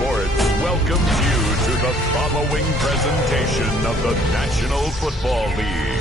Sports welcomes you to the following presentation of the National Football League.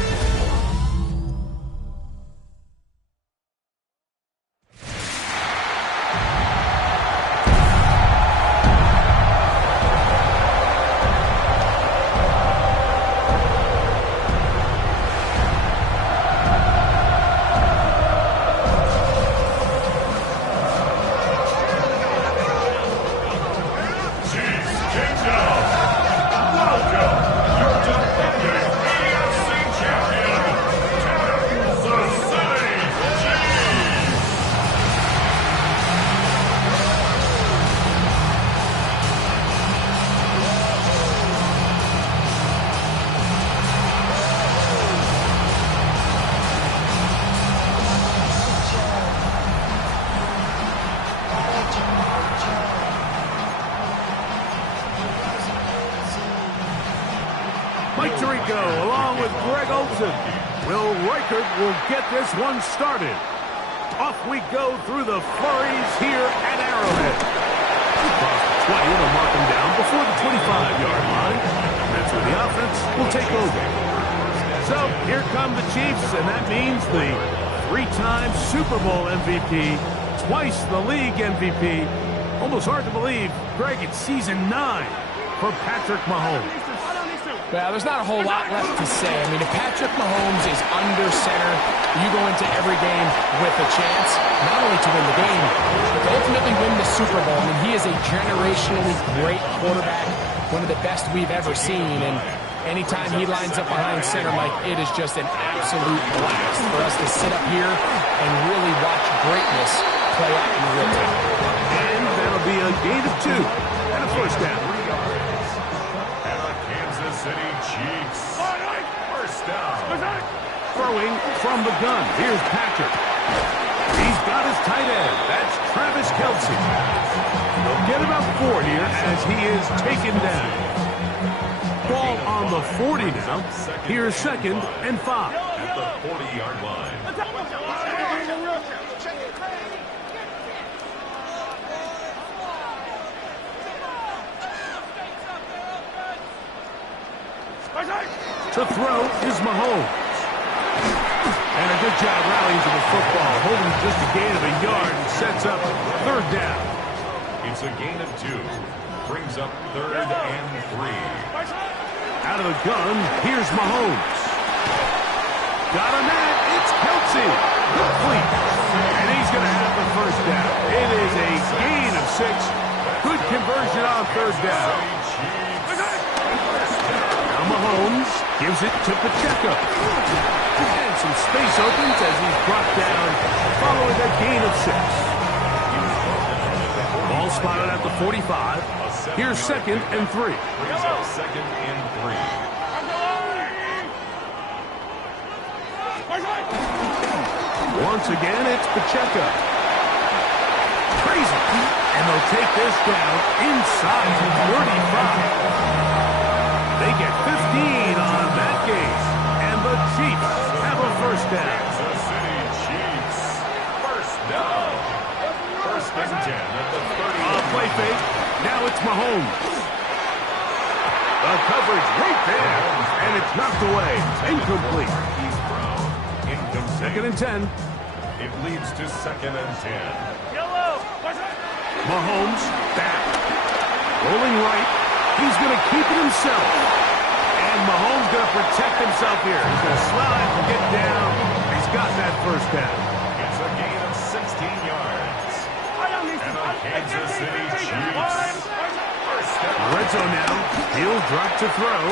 Along with Greg Olsen, Will Reichert will get this one started. Off we go through the flurries here at Arrowhead. Across the 20, they'll mark him down before the 25-yard line. That's where the offense will take over. So here come the Chiefs, and that means the three-time Super Bowl MVP, twice the league MVP. Almost hard to believe, Greg, it's season 9 for Patrick Mahomes. Well, there's not a whole lot left to say. I mean, if Patrick Mahomes is under center, you go into every game with a chance, not only to win the game, but to ultimately win the Super Bowl. I mean, he is a generationally great quarterback, one of the best we've ever seen. And anytime he lines up behind center, Mike, it is just an absolute blast for us to sit up here and really watch greatness play out in real time. And that'll be a gain of 2 and a first down. City Chiefs. First down. Throwing from the gun. Here's Patrick. He's got his tight end. That's Travis Kelce. He'll get about 4 here as he is taken down. Ball on the 40 now. Here's 2nd and 5. At the 40-yard line. To throw is Mahomes. And a good job rallying to the football, holding just a gain of a yard and sets up 3rd down. It's a gain of 2. Brings up 3rd and 3. Out of the gun, here's Mahomes. Got a man, it's Kelce. Complete. And he's going to have the first down. It is a gain of 6. Good conversion on 3rd down. Mahomes gives it to Pacheco. And some space opens as he's brought down following a gain of 6. Ball spotted at the 45. Here's 2nd and 3. 2nd and 3. Once again, it's Pacheco. Crazy. And they'll take this down inside the 35. They get 15 on that game, and the Chiefs have a first down. Kansas City Chiefs, first down. 1st and 10 at the 30. Play fake. Now it's Mahomes. The coverage right there, and it's knocked away. Incomplete. Incomplete. 2nd and 10. It leads to 2nd and 10. Mahomes back. Rolling right. He's going to keep it himself. And Mahomes going to protect himself here. He's going to slide and get down. He's got that first down. It's a gain of 16 yards. And the Kansas City Chiefs. First down. Red zone now. He'll drop to throw.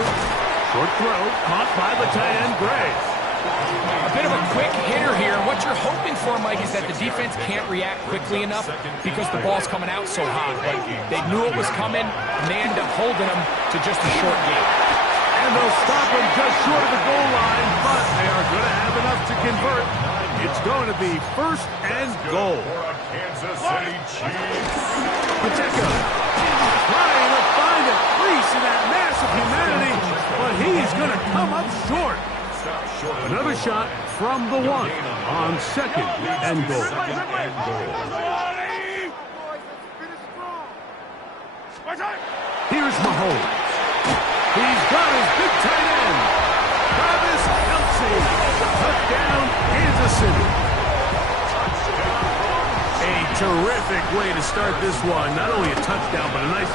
Short throw. Caught by the tight end, Gray. A bit of a quick hitter here. What you're hoping for, Mike, is that the defense can't react quickly enough because the ball's coming out so hot. But they knew it was coming, and they ended up holding them to just a short game. And they'll stop him just short of the goal line, but they are going to have enough to convert. It's going to be 1st and goal. For a Kansas City Chiefs. Pacheco trying to find a crease in that mass of humanity, but he's going to come up short. Another shot from the 1 on 2nd and goal. Here's Mahomes. He's got his big tight end. Travis Kelce. Touchdown, Kansas City. A terrific way to start this one. Not only a touchdown, but a nice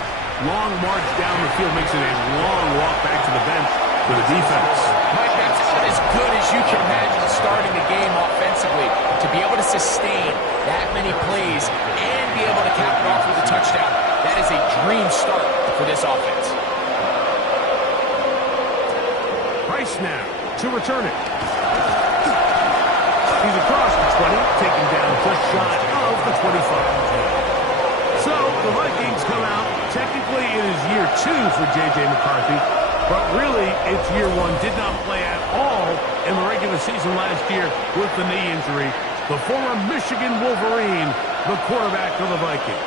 long march down the field. Makes it a long walk back to the bench for the defense. Mike, that's about as good as you can imagine starting the game offensively. To be able to sustain that many plays and be able to cap it off with a touchdown, that is a dream start for this offense. Price now to return it. He's across the 20, taken down just shy of the 25. So the Vikings come out. Technically, it is year 2 for J.J. McCarthy, but really, it's year 1. Did not play at all in the regular season last year with the knee injury. The former Michigan Wolverine, the quarterback of the Vikings.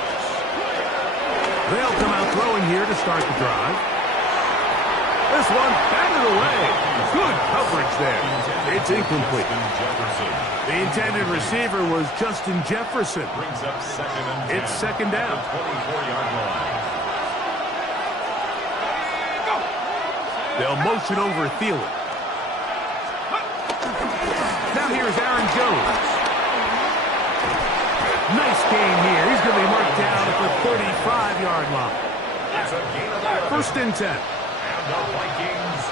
They'll come out throwing here to start the drive. This one batted away. Good coverage there. It's incomplete. The intended receiver was Justin Jefferson. Brings up second and 10. It's second down. 24-yard line. They'll motion over Thielen. Now here's Aaron Jones. Nice gain here. He's going to be marked down at the 35-yard line. It's a gain of 11. First and 10. And the Vikings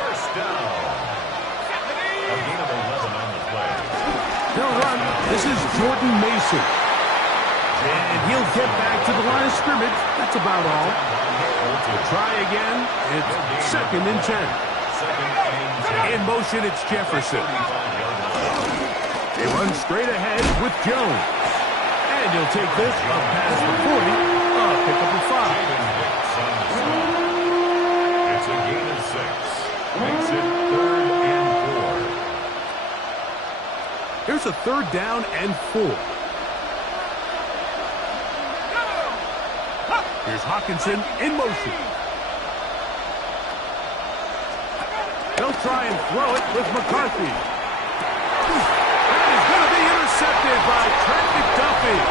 first down. A gain of 11 on the play. They'll run. This is Jordan Mason. And he'll get back to the line of scrimmage. That's about all. To try again. It's second and 10. In motion, it's Jefferson. They run straight ahead with Jones. And he'll take this up past the 40. Pick up the 5. It's a gain of 6. Makes it 3rd and 4. Here's a 3rd down and 4. Here's Hawkinson in motion. They'll try and throw it with McCarthy. That is going to be intercepted by Trent McDuffie.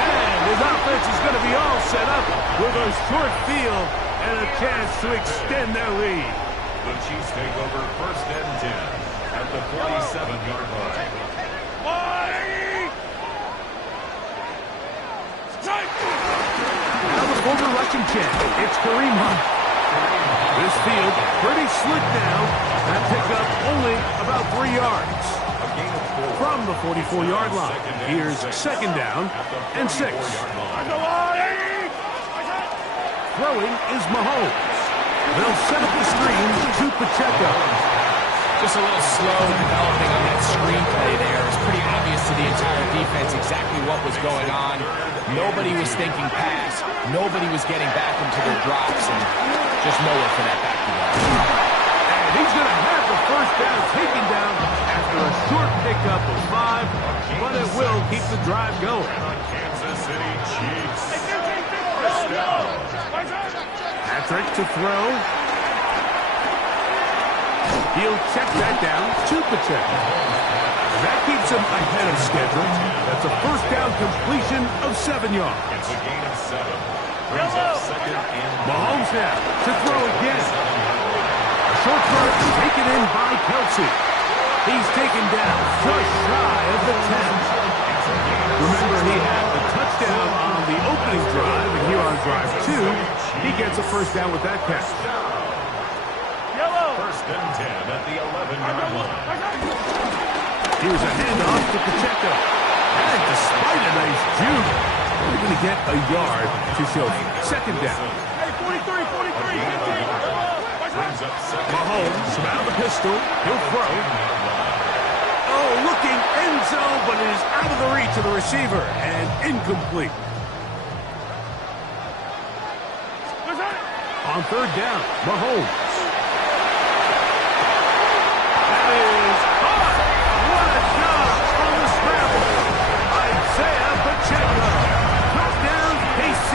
And his offense is going to be all set up with a short field and a chance to extend their lead. The Chiefs take over first and 10 at the 47-yard line. Now the former Russian champ, it's Kareem Hunt. This field pretty slick now. That pickup only about 3 yards. From the 44-yard line, here's second down and 6. Throwing is Mahomes. They'll set up the screen to Pacheco. Just a little slow developing on that screenplay there. It's pretty obvious to the entire defense exactly what was going on. Nobody was thinking pass. Nobody was getting back into their drops, and just nowhere for that back to go. And he's going to have the first down taken down after a short pickup of 5, but it will keep the drive going. Kansas City Chiefs. First down. Patrick to throw. He'll check that down to Pacheco. That keeps him ahead of schedule. That's a first down completion of 7 yards. It's a gain of 7. Brings up second and Mahomes now to throw again. A short throw taken in by Kelce. He's taken down just shy of the 10. Remember, he had the touchdown on the opening drive, and here on drive 2, he gets a first down with that catch. First and 10 at the 11-yard line. Here's a handoff to Pacheco. And despite a nice juke, they're going to get a yard to show second down. Mahomes out of the pistol. He'll throw. Oh, looking end zone, but it is out of the reach of the receiver and incomplete. On third down, Mahomes. That is caught. What a job on the scramble. Isaiah Pacheco. Touchdown, KC.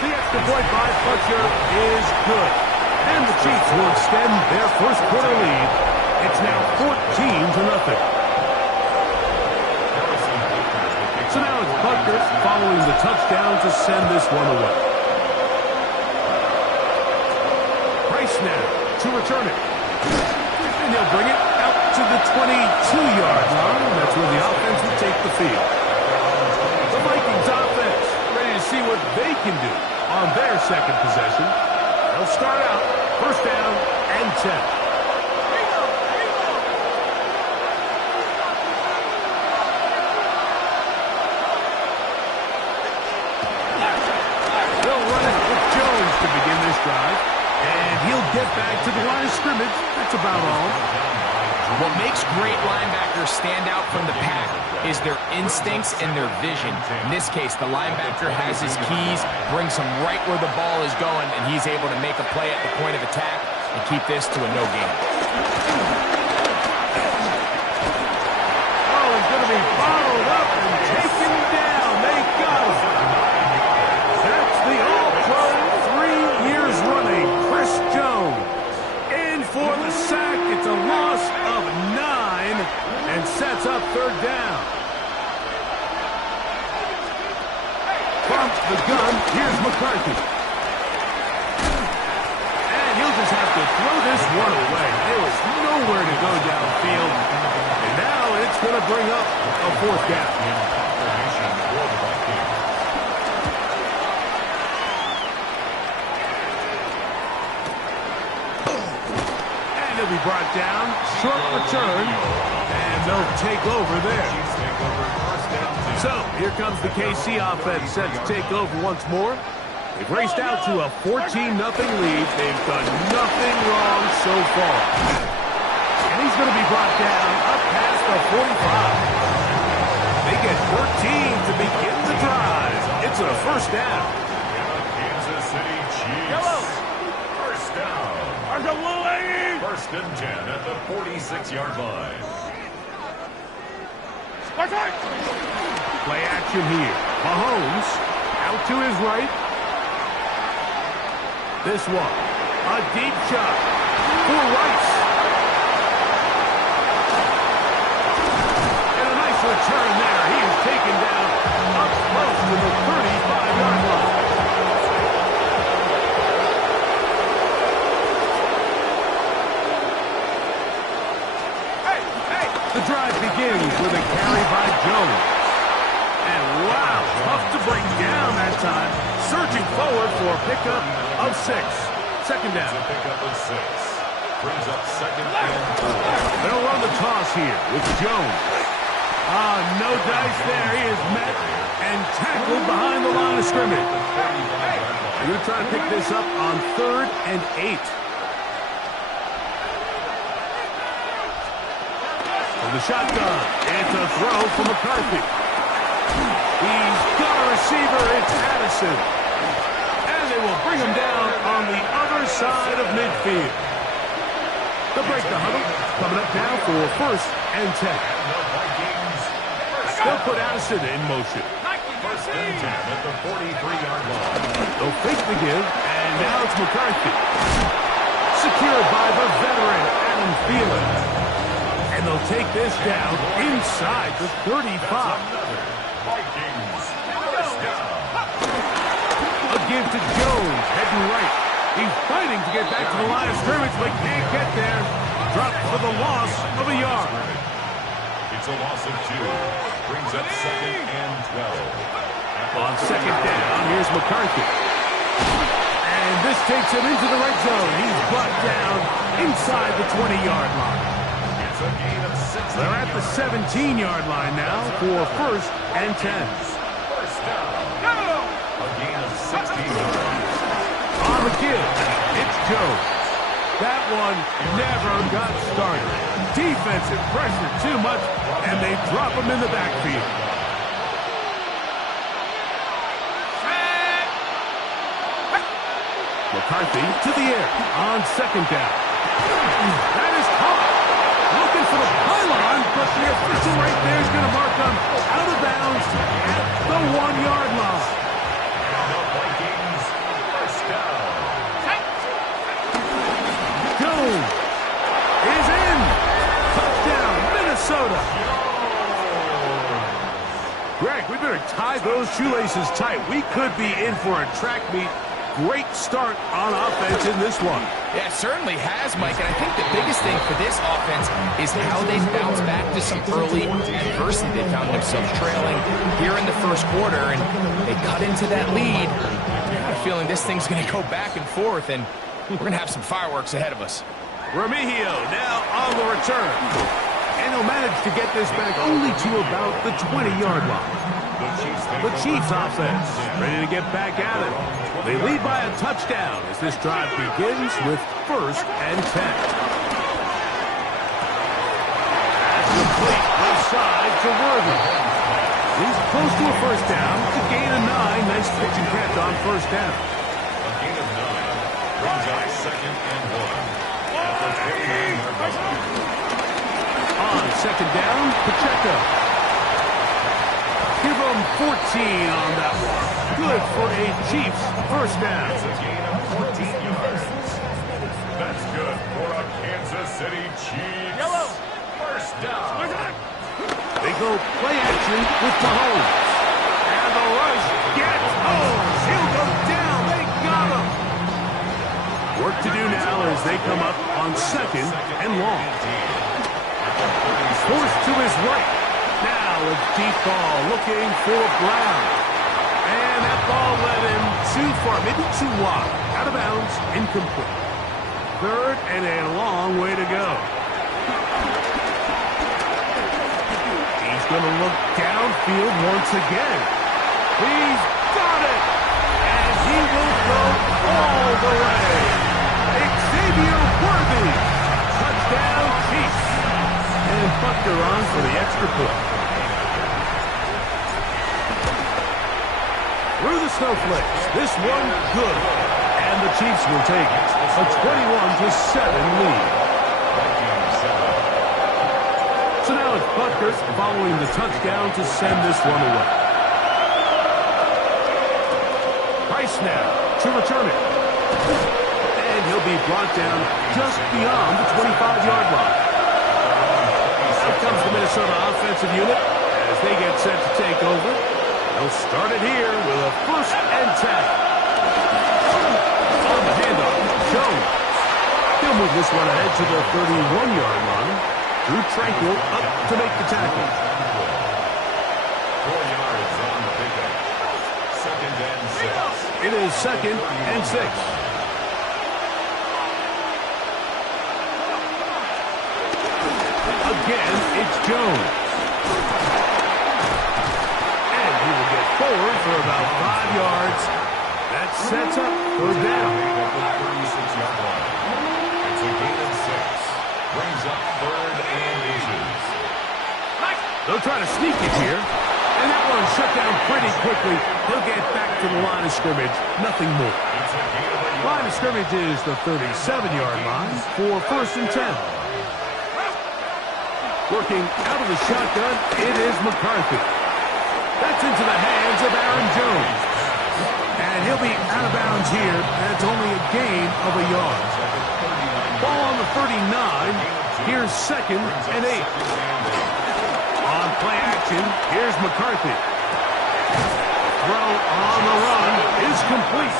The extra point by Fletcher is good. And the Chiefs will extend their first quarter lead. It's now 14-0. So now it's Butker following the touchdown to send this one away. Price now to return it. And they'll bring it out to the 22-yard line. That's where the offense will take the field. The Vikings offense ready to see what they can do on their second possession. They'll start out first down and 10. Drive, and he'll get back to the line of scrimmage. That's about all. What makes great linebackers stand out from the pack is their instincts and their vision. In this case, the linebacker has his keys, brings him right where the ball is going, and he's able to make a play at the point of attack and keep this to a no gain. Oh, he's going to be bottled up and taken down. They got him. That's the all-pro 3 years running, Chris Jones. In for the sack. It's a loss of 9 and sets up third down. From the gun, here's McCarthy. And he'll just have to throw this one away. There was nowhere to go downfield. And now it's going to bring up a fourth down. Be brought down, short return, and they'll take over there. So here comes the KC offense set to take over once more. They've raced out to a 14-0 lead. They've done nothing wrong so far. And he's going to be brought down up past the 45. They get 14 to begin the drive. It's a first down. Kansas City Chiefs. First down. First and 10 at the 46-yard line. Play action here. Mahomes out to his right. This one, a deep shot for Rice. And a nice return there. He is taken down up close to the 35-yard line. The drive begins with a carry by Jones. And wow, tough to bring down that time. Surging forward for a pickup of 6. Second down. A pickup of 6. Brings up second and 4. They'll run the toss here with Jones. No dice there. He is met and tackled behind the line of scrimmage. They're going to try to pick this up on 3rd and 8. The shotgun. It's a throw for McCarthy. He's got a receiver. It's Addison. And they will bring him down on the other side of midfield. They'll break the huddle. Coming up now for first and 10. They'll put Addison in motion. First and 10 at the 43-yard line. They'll fake the give. And now it's McCarthy. Secured by the veteran, Adam Thielen. And they'll take this down inside the 35. Vikings. First down. A give to Jones, heading right. He's fighting to get back to the line of scrimmage, but can't get there. Dropped for the loss of a yard. It's a loss of 2. Brings up second and 12. On second down, here's McCarthy. And this takes him into the red zone. He's brought down inside the 20-yard line. It's a gain of 6. They're at the 17-yard line now for first and 10. First down. A gain of 16 yards. On the give, it's Jones. That one never got started. Defensive pressure too much, and they drop him in the backfield. McCarthy to the air on second down. That is caught. Looking for the pylon, but the official right there is going to mark him out of bounds at the 1-yard line. And the Vikings first down. Jones is in. Touchdown, Minnesota. Greg, we better tie those shoelaces tight. We could be in for a track meet. Great start on offense in this one. Yeah, it certainly has, Mike, and I think the biggest thing for this offense is how they bounce back to some early adversity. They found themselves trailing here in the first quarter, and they cut into that lead. I have a feeling this thing's going to go back and forth, and we're going to have some fireworks ahead of us. Remigio now on the return. And he'll manage to get this back only to about the 20-yard line. The Chiefs offense ready to get back at it. They lead by a touchdown as this drive begins with 1st and 10. That's complete left side to Worthy. He's close to a first down. It's a gain of 9. Nice pitch and catch on first down. A gain of 9 brings up 2nd and 1. At the 39-yard line. On 2nd down, Pacheco. Give him 14 on that one. Good for a Chiefs first down. It's a gain of 14 yards. That's good for a Kansas City Chiefs. Yellow. First down. They go play action with Mahomes. And the rush gets Mahomes. He'll go down. They got him. Work to do now as they come up on 2nd and long. Forced to his right. Now a deep ball looking for Brown. And that ball led him too far, maybe too wide. Out of bounds, incomplete. 3rd and a long way to go. He's going to look downfield once again. He's got it. And he will go all the way. Xavier Worthy. Touchdown, Chiefs. And Buckner on for the extra point. Through the snowflakes. This one good. And the Chiefs will take it. A 21-7 lead. So now it's Buckner following the touchdown to send this one away. Price now to return it. And he'll be brought down just beyond the 25-yard line. Here comes the Minnesota offensive unit as they get set to take over. They'll start it here with a 1st and 10. On the handoff, Jones. He'll move this one ahead to the 31-yard line. Drew Tranquil up to make the tackle. 4 yards on the pickup. 2nd and 6. It is 2nd and 6. Again, it's Jones. And he will get forward for about 5 yards. That sets up 3rd down. At the 36-yard line. It's a gain of 6. Brings up 3rd and inches. They'll try to sneak it here. And that one shut down pretty quickly. He'll get back to the line of scrimmage. Nothing more. It's a gain of 8 yards. Line of scrimmage is the 37-yard line for 1st and 10. Working out of the shotgun, it is McCarthy. That's into the hands of Aaron Jones. And he'll be out of bounds here, and it's only a gain of a yard. Ball on the 39. Here's 2nd and 8. On play action, here's McCarthy. Throw on the run is complete.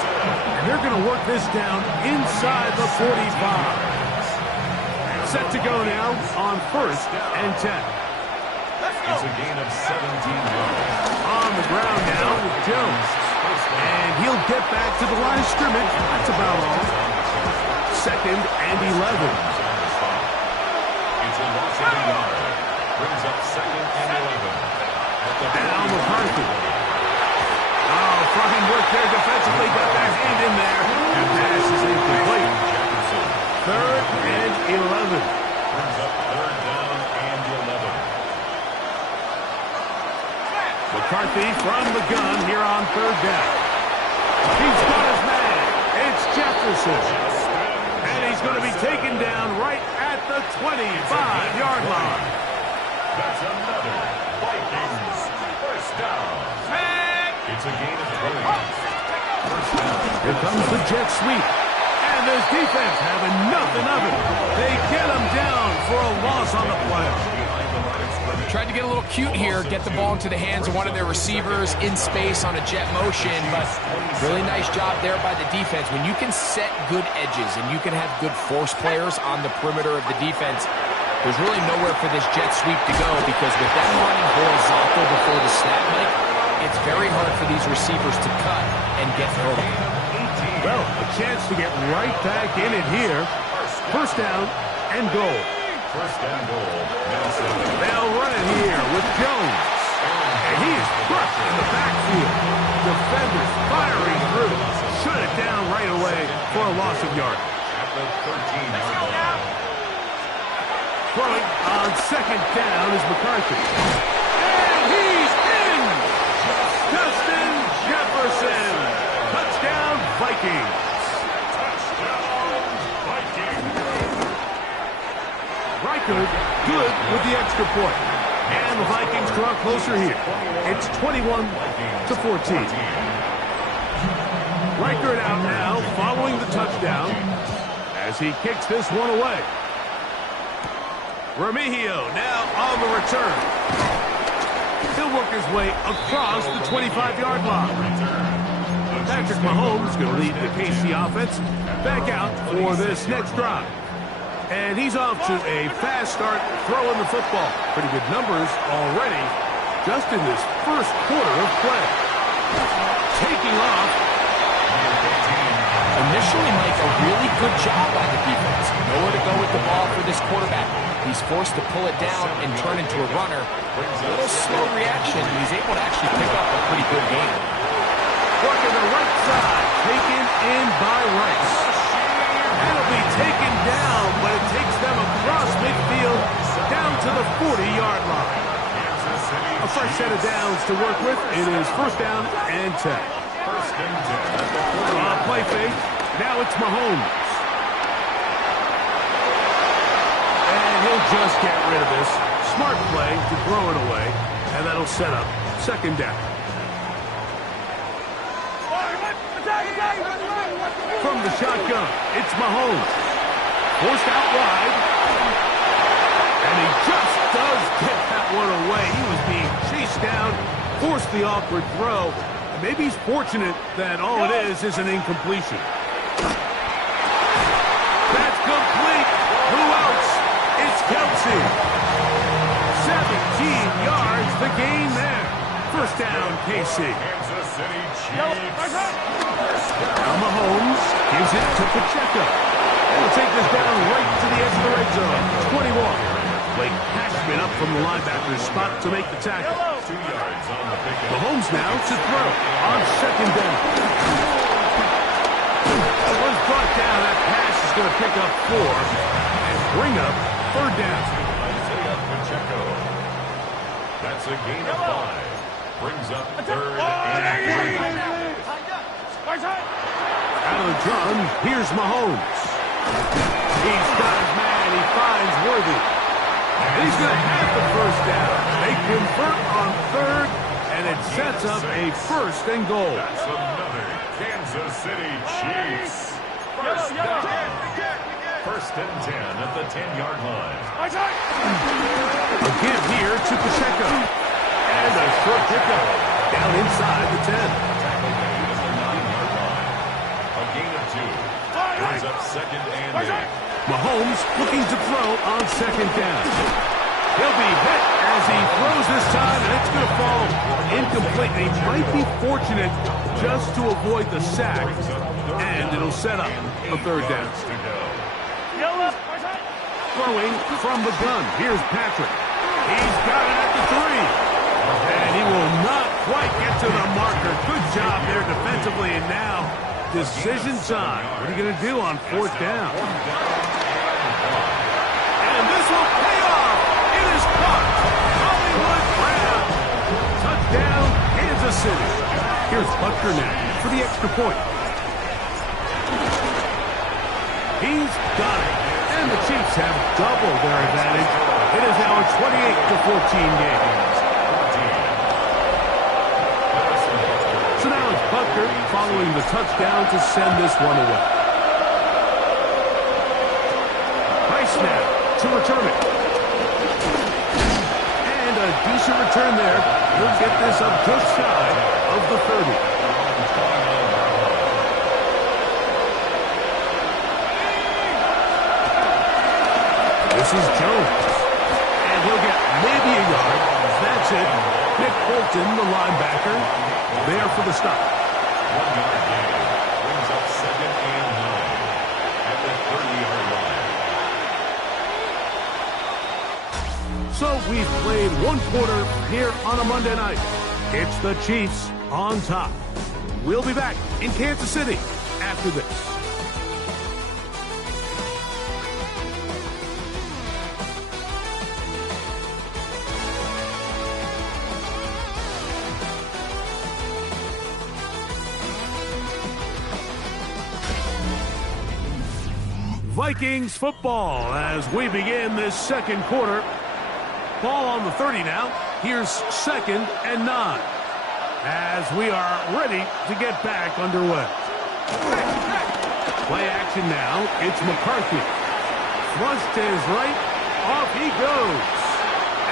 And they're going to work this down inside the 45. Set to go now on 1st and 10. It's a gain of 17 yards. On the ground now with Jones. And he'll get back to the line of scrimmage. That's about all. 2nd and 11. It's a loss of a yard. Brings up 2nd and 11. At the Now McCarthy. Oh, fine work there defensively. Got that hand in there. And pass is incomplete. 3rd and 11. Brings up 3rd down and 11. McCarthy from the gun here on 3rd down. He's got his man. It's Jefferson. And he's going to be taken down right at the 25-yard line. That's another Vikings first down. It's a gain of 20. First down. Here comes the jet sweep. And this defense having nothing of it. They get him down for a loss on the play. Behind the line of scrimmage. tried to get a little cute here, get the ball into the hands of one of their receivers in space on a jet motion, but really nice job there by the defense. When you can set good edges and you can have good force players on the perimeter of the defense, there's really nowhere for this jet sweep to go, because with them running horizontal before the snap, Mike, it's very hard for these receivers to cut and get vertical. Well, a chance to get right back in it here. First down and goal. First and goal. Minnesota. They'll run it here with Jones. And he is crushed in the backfield. Defenders firing through. Shut it down right away for a loss of yardage. At the 13-yard line. Throwing on second down is McCarthy. And he's in! Justin Jefferson. Touchdown, Vikings. Reichard good with the extra point. And the Vikings draw closer here. It's 21-14. Reichard out now following the touchdown as he kicks this one away. Remigio now on the return. He'll work his way across the 25-yard line. Patrick Mahomes going to lead the KC offense back out for this next drive. And he's off to a fast start throwing the football. Pretty good numbers already just in this first quarter of play. Taking off. Initially, Mike, a really good job by the defense. Nowhere to go with the ball for this quarterback. He's forced to pull it down and turn into a runner. A little slow reaction. He's able to actually pick up a pretty good game. Working the right side. Taken in by Rice. That'll be taken down, but it takes them across midfield down to the 40-yard line. A fresh set of downs to work with. It is first down and 10. First and 10. Play fake. Now it's Mahomes. And he'll just get rid of this. Smart play to throw it away, and that'll set up second down. From the shotgun, it's Mahomes. Forced out wide. And he just does get that one away. He was being chased down, forced the awkward throw. And maybe he's fortunate that all it is an incompletion. That's complete. Who else? It's Kelsey. 17 yards, the gain there. First down, KC. Kansas City Chiefs. Now Mahomes gives it to Pacheco. He'll take this down right to the edge of the red zone. 21. Blake Cashman up from the linebacker's spot to make the tackle. 2 yards on the pick. Mahomes now to throw on second down. Once brought down, that pass is going to pick up 4 and bring up third down. Isaiah Pacheco. That's a gain of 5. Brings up third and 3. Out of the gun, here's Mahomes. He's got his man. He finds Worthy. And he's going to have the first down. They convert on third, and it sets up a first and goal. That's another Kansas City Chiefs. First down. First and 10 at the 10-yard line. Again here to Pacheco. And a short pickup down inside the 10. Tackle made at the 9-yard line. A gain of 2. Brings up second and 8. Mahomes looking to throw on second down. He'll be hit as he throws this time, and it's going to fall incomplete. He might be fortunate just to avoid the sack, and it'll set up a third down. Throwing from the gun. Here's Patrick. He's got it at the 3. And he will not quite get to the marker. Good job there defensively, and now decision time. What are you going to do on fourth down? And this will pay off. It is caught. Hollywood Brown. Touchdown, Kansas City. Here's Butker now for the extra point. He's got it. And the Chiefs have doubled their advantage. It is now a 28-14 game. So now it's Butker following the touchdown to send this one away. Price now to return it. And a a decent return there. He'll get this up just shy of the 30. This is Jones. And he'll get maybe a yard. That's it. Nick Bolton, the linebacker, there for the stop. 1 yard gain. Brings up 2nd and 9 at the 30-yard line. So we've played one quarter here on a Monday night. It's the Chiefs on top. We'll be back in Kansas City after this. Vikings football as we begin this second quarter. Ball on the 30 now. Here's 2nd and 9 as we are ready to get back underway. Play action now. It's McCarthy. Flush to his right. Off he goes.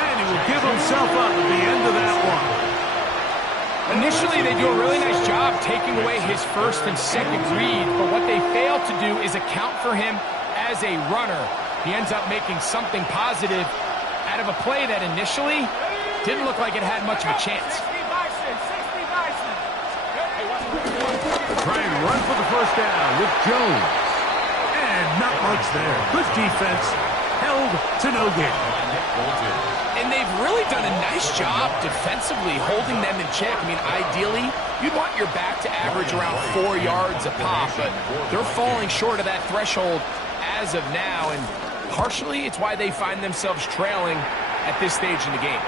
And he will give himself up at the end of that one. Initially, they do a really nice job taking away his first and second read, but what they fail to do is account for him as a runner. He ends up making something positive out of a play that initially didn't look like it had much of a chance. Try and run for the first down with Jones. And not much there. Good defense. Held to no gain. And they've really done a nice job defensively holding them in check. I mean, ideally, you'd want your back to average around 4 yards a pop, but they're falling short of that threshold as of now, and partially it's why they find themselves trailing at this stage in the game.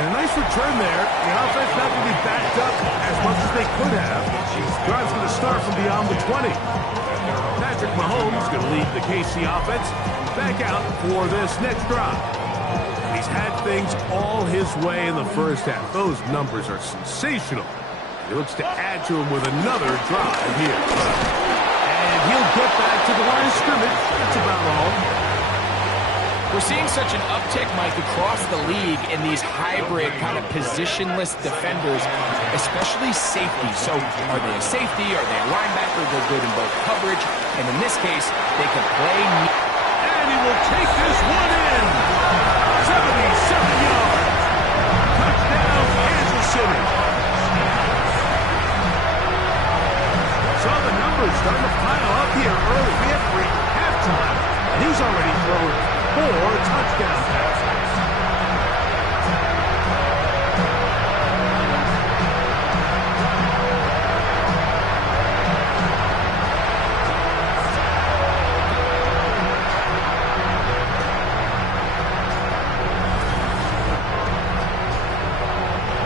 And a nice return there. The offense not going to be backed up as much as they could have. Drive's going to start from beyond the 20. Patrick Mahomes going to lead the KC offense back out for this next drive. He's had things all his way in the first half. Those numbers are sensational. He looks to add to him with another drive here. And he'll get back to the line of scrimmage. That's about all. We're seeing such an uptick, Mike, across the league in these hybrid kind of positionless defenders, especially safety. So are they a safety? Are they a linebacker? They're good in both coverage. And in this case, they can play. And he will take this one in. 77 yards. Touchdown, Kansas City. So the numbers starting to pile up here early. We have 3 halftime, and he's already thrown 4 touchdown passes.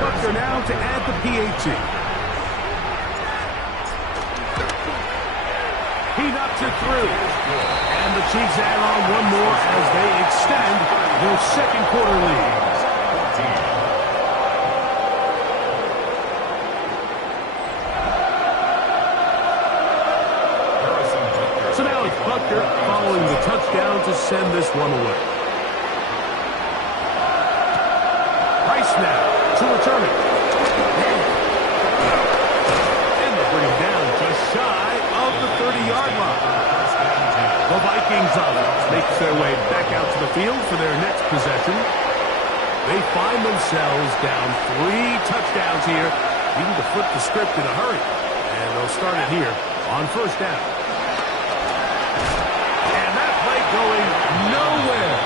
Butker now to add the PAT. He knocks it through. And the Chiefs add on one more as they extend their second quarter lead. So now it's Butker following the touchdown to send this one away. Price now to return it. And they bring him down just shy of the 30-yard line. The Vikings offense makes their way back out to the field for their next possession. They find themselves down 3 touchdowns here, needing to flip the script in a hurry. And they'll start it here on first down. And that play going nowhere.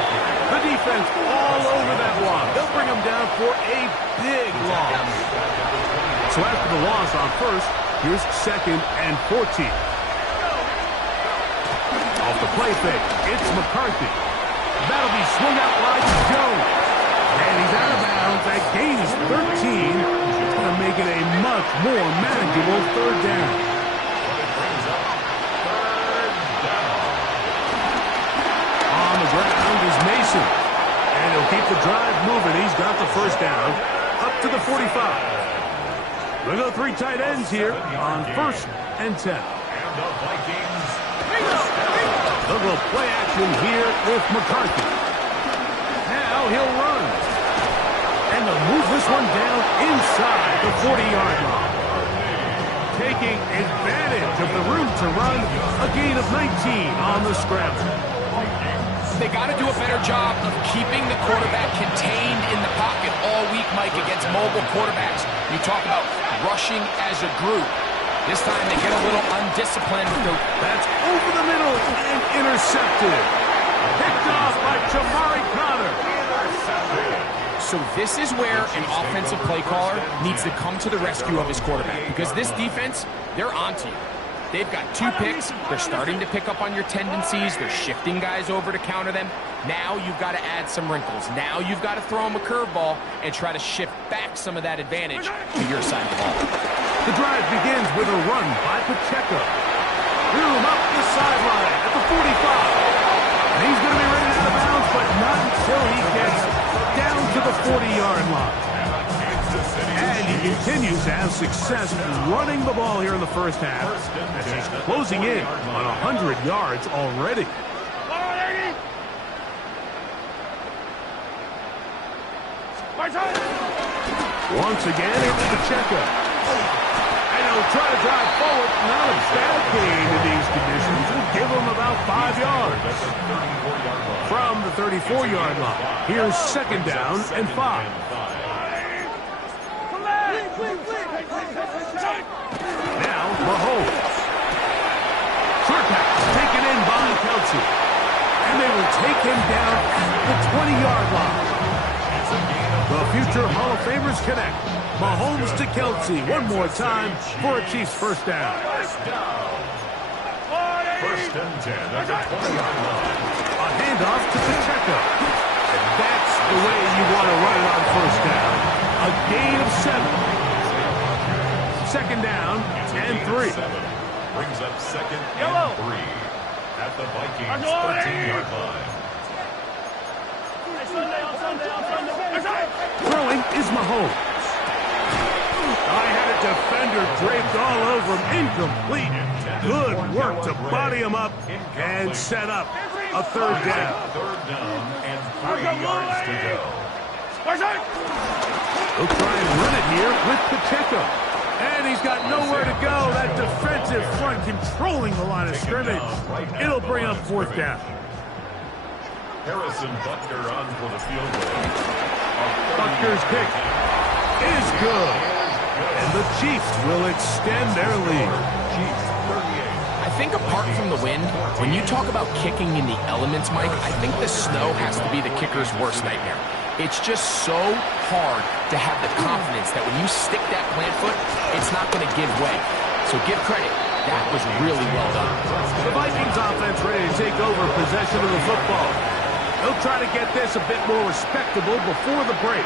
The defense all over that one. They'll bring them down for a big loss. So after the loss on first, here's 2nd and 14. Off the play fake, it's McCarthy. That'll be swung out wide to Jones. And he's out of bounds. That gain is 13. It's going to make it a much more manageable 3rd down. On the ground is Mason. And he'll keep the drive moving. He's got the first down up to the 45. We'll go 3 tight ends here on 1st and 10. And the Vikings. They'll go play action here with McCarthy. he'll run. And they'll move this one down inside the 40-yard line. Taking advantage of the room to run, a gain of 19 on the scramble. They got to do a better job of keeping the quarterback contained in the pocket all week, Mike, against mobile quarterbacks. You talk about rushing as a group. This time they get a little undisciplined. That's over the middle and intercepted. Picked off by Jamari Connor. So this is where an offensive play caller needs to come to the rescue of his quarterback, because this defense, they're onto you. They've got 2 picks. They're starting to pick up on your tendencies. They're shifting guys over to counter them. Now you've got to add some wrinkles. Now you've got to throw them a curveball and try to shift back some of that advantage to your side of the ball. The drive begins with a run by Pacheco. Room up the sideline at the 45. And he's going to be ready out of bounds, but not until he gets down to the 40-yard line. And he continues to have success running the ball here in the first half. And he's closing in on 100 yards already. Once again, it's Pacheco. And he'll try to drive forward. Not a bad gain in these conditions. Will give him about 5 yards. From the 34-yard line, here's 2nd down and 5. Now, Mahomes. Short pass taken in by Kelsey. And they will take him down at the 20-yard line. The future Hall of Famers connect. Mahomes to Kelsey one more time for a Chiefs first down. First and 10 at the 20-yard line. A handoff to Pacheco. And that's the way you want to run it on first down. A gain of 7. 2nd down and 3. Brings up 2nd and 3 at the Vikings 13-yard line. Throwing is Mahomes. I had a defender draped all over him. Incomplete. Good work to body him up and set up a 3rd down. 3rd down and 3 yards to go. He'll try and run it here with Pacheco. And he's got nowhere to go. That defensive front controlling the line of scrimmage. It'll bring up 4th down. Harrison Butker on for the field goal. Butker's kick is good. And the Chiefs will extend their lead. Chiefs 38. I think apart from the wind, when you talk about kicking in the elements, Mike, I think the snow has to be the kicker's worst nightmare. It's just so hard to have the confidence that when you stick that plant foot, it's not going to give way. So give credit. That was really well done. The Vikings offense ready to take over possession of the football. They'll try to get this a bit more respectable before the break.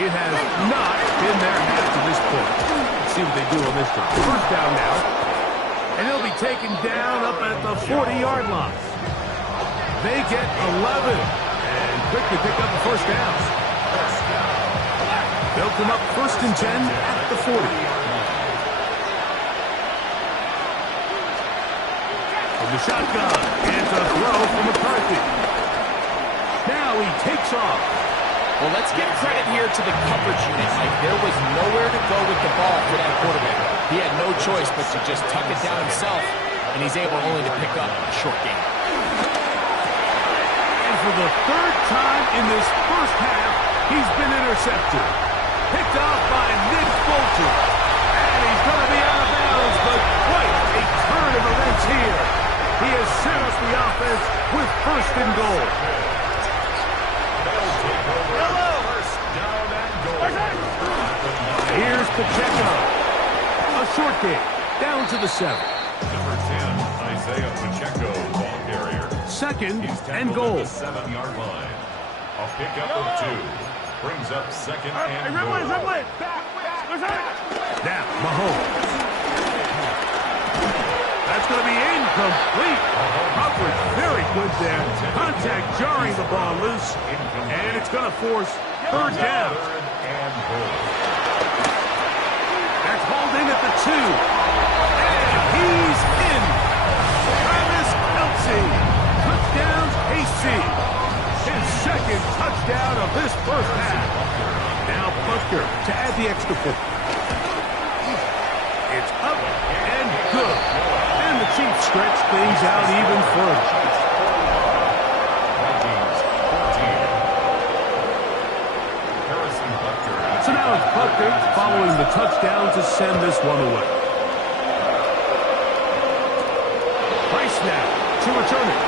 It has not been their half to this point. Let's see what they do on this drive. First down now. And he'll be taken down up at the 40-yard line. They get 11 and quickly pick up the first down. They'll come up 1st and 10 at the 40. From the shotgun, it's a throw from McCarthy. Now he takes off. Well, let's give credit here to the coverage unit, Mike. There was nowhere to go with the ball for that quarterback. He had no choice but to just tuck it down himself, and he's able only to pick up a short gain. And for the 3rd time in this first half, he's been intercepted. Picked off by Nick Bolton. And he's going to be out of bounds, but quite a turn of events here. He has set up the offense with 1st and goal. First down and goal. Here's Pacheco. A short kick down to the 7. Number 10, Isaiah Pacheco, ball carrier. 2nd He's and tackled goal. at the 7-yard line. A pickup of 2. Brings up 2nd and goal. Now, Mahomes. That's going to be incomplete. Coverage very good there. Contact jarring the ball loose. And it's going to force 3rd down. 3rd and goal. That's hauled in at the 2. And he's in. Travis Kelce. Touchdown, KC. His 2nd touchdown of Baker to add the extra point. It's up and good. And the Chiefs stretch things out even further. So now it's Butker following the touchdown to send this one away. Price now to return it.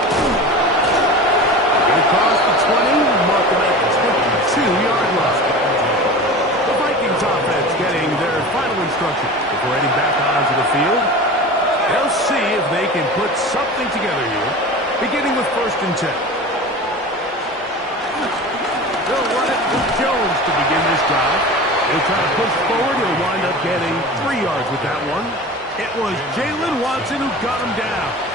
Get across the 20, mark him at the 22-yard line. The Vikings offense getting their final instructions before heading back onto the field. They'll see if they can put something together here, beginning with 1st and 10. They'll run it with Jones to begin this drive. He'll try to push forward. He'll wind up getting 3 yards with that one. It was Jalen Watson who got him down.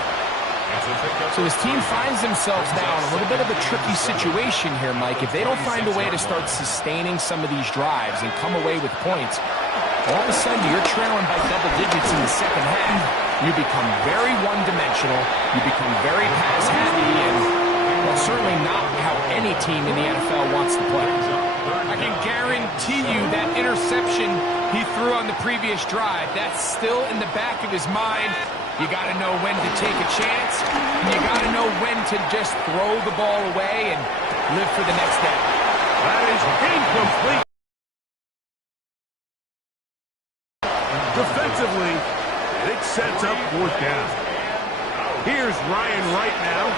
So his team finds themselves now in a little bit of a tricky situation here, Mike. If they don't find a way to start sustaining some of these drives and come away with points, all of a sudden you're trailing by double digits in the second half. You become very one-dimensional. You become very pass-happy, and well, certainly not how any team in the NFL wants to play. I can guarantee you that interception he threw on the previous drive, that's still in the back of his mind. You got to know when to take a chance, and you got to know when to just throw the ball away and live for the next day. That is incomplete. Defensively, it sets up 4th down. Here's Ryan Wright now,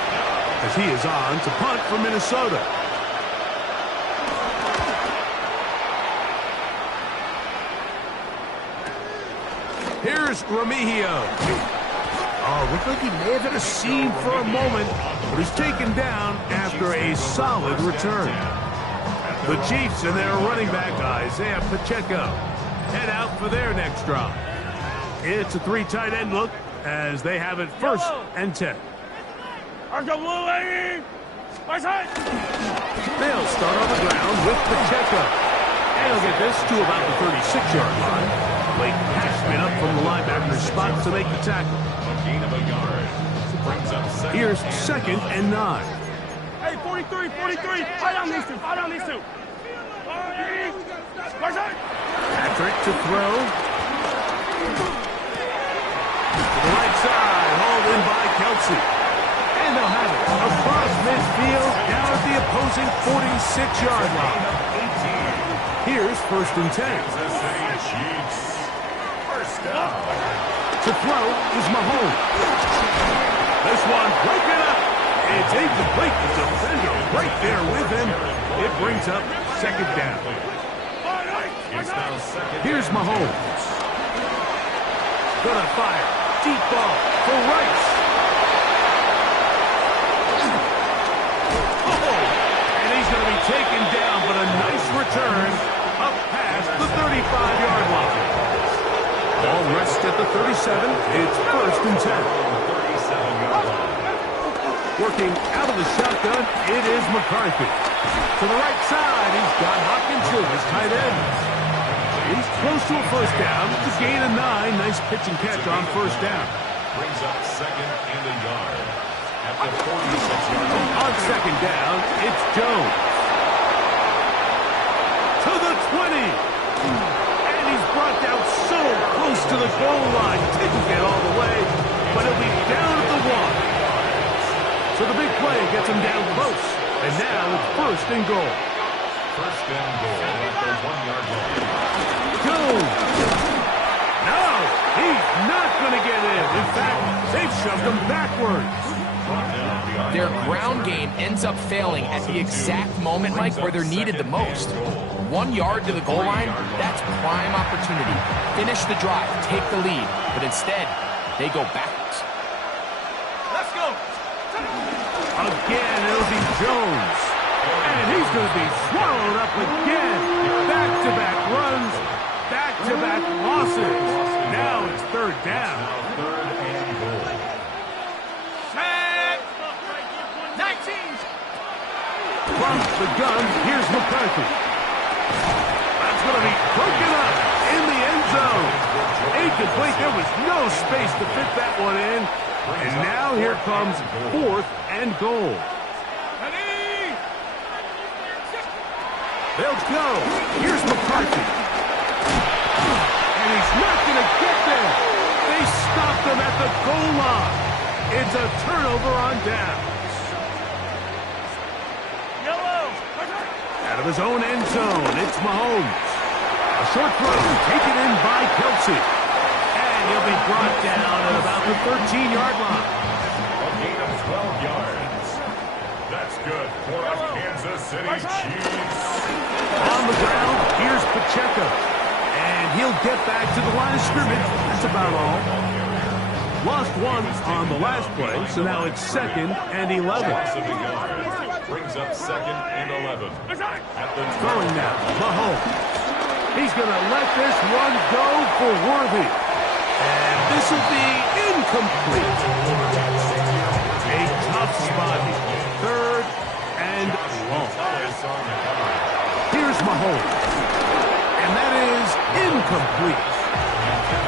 as he is on to punt for Minnesota. Here's Remigio. Oh, looked like he may have hit a seam for a moment, but he's taken down after a solid return. The Chiefs and their running back, Isaiah Pacheco, head out for their next drive. It's a 3 tight end look as they have it 1st and 10. They'll start on the ground with Pacheco. And he'll get this to about the 36-yard line. Late passman up from the linebacker's spot to make the tackle. Here's 2nd and 9. Hey, 43. Fight on these two. Patrick to throw. To the right side, hauled in by Kelsey. And they'll have it across midfield, down at the opposing 46-yard line. Here's 1st and 10. To throw is Mahomes. This one broken up. It's incomplete. The defender right there with him. It brings up 2nd down. Here's Mahomes. Gonna fire. Deep ball for Rice. And he's going to be taken down, but a nice return up past the 35-yard line. Ball rests at the 37. It's 1st and 10. Working out of the shotgun, it is McCarthy. To the right side, he's got Hopkinson as tight end. He's close to a 1st down. It's a gain of 9. Nice pitch and catch on 1st down. Brings up 2nd and a yard. At the 46-yard line. On 2nd down, it's Jones. To the 20. And he's brought down so close to the goal line. Didn't get all the way, but he'll be down at the 1. So the big play gets him down close. And now it's 1st and goal. 1st and goal at the 1-yard line. Jones. No, he's not going to get in. In fact, they've shoved him backwards. Their ground game ends up failing at the exact moment, Mike, where they're needed the most. 1 yard to the goal line, that's prime opportunity. Finish the drive, take the lead, but instead, they go backwards. Let's go. Again, it'll be Jones. And he's going to be swallowed up again. Back-to-back runs, back-to-back losses. Now it's 3rd down. 3rd and goal. Set. 19. From the gun, here's McCarthy. That's going to be broken up in the end zone. Incomplete. There was no space to fit that one in. And now here comes 4th and goal. They'll go. Here's McCarthy. And he's not going to get there. They stopped him at the goal line. It's a turnover on downs. Yellow. Out of his own end zone, it's Mahomes. A short throw taken in by Kelsey. And he'll be brought down at about the 13-yard line. A gain of 12 yards. That's good for the Kansas City Chiefs. On the ground, here's Pacheco. And he'll get back to the line of scrimmage. That's about all. Lost one on the last play, so now it's 2nd and 11. Loss of the yards brings up 2nd and 11. At the Throwing now, Mahomes. He's going to let this one go for Worthy. And this will be incomplete. A tough spot here. 3rd and long. Here's Mahomes. And that is incomplete.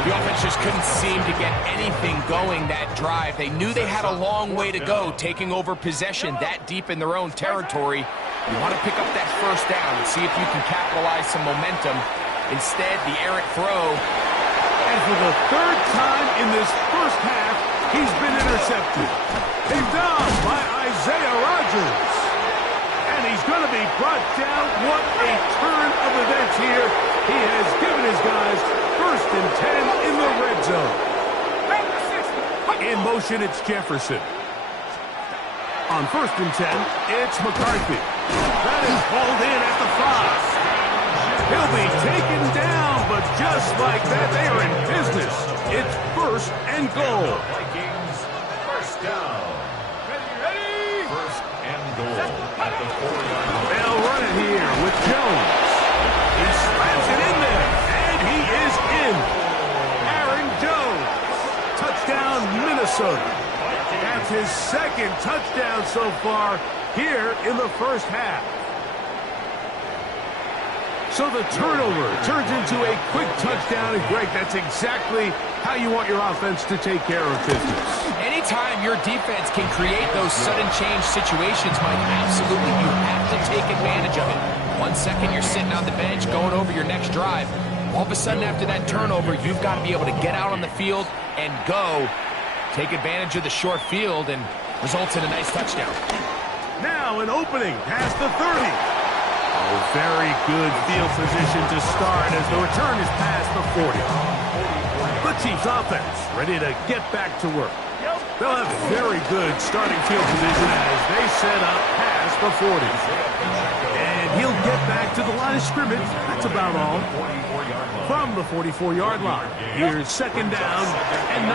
The offense just couldn't seem to get anything going that drive. They knew they had a long way to go, taking over possession that deep in their own territory. You want to pick up that first down and see if you can capitalize some momentum. Instead, the errant throw. And for the 3rd time in this first half, he's been intercepted. Picked off by Isaiah Rodgers. And he's going to be brought down. What a turn of events here. He has given his guys 1st and 10 in the red zone. In motion, it's Jefferson. On 1st and 10, it's McCarthy. That is hauled in at the 5. He'll be taken down, but just like that, they are in business. It's 1st and goal. Vikings, first down. Ready. 1st and goal at the 4-yard line. They'll run it here with Jones. He slams it in there, and he is in. Aaron Jones. Touchdown, Minnesota. That's his 2nd touchdown so far here in the first half. So the turnover turns into a quick touchdown, and Greg, that's exactly how you want your offense to take care of business. Anytime your defense can create those sudden change situations, Mike, absolutely, you have to take advantage of it. 1 second, you're sitting on the bench, going over your next drive. All of a sudden, after that turnover, you've got to be able to get out on the field and go. Take advantage of the short field and results in a nice touchdown. Now an opening past the 30. Oh, very good field position to start as the return is past the 40. The Chiefs offense ready to get back to work. They'll have very good starting field position as they set up past the 40. And he'll get back to the line of scrimmage. That's about all. From the 44-yard line, here's 2nd down and 9.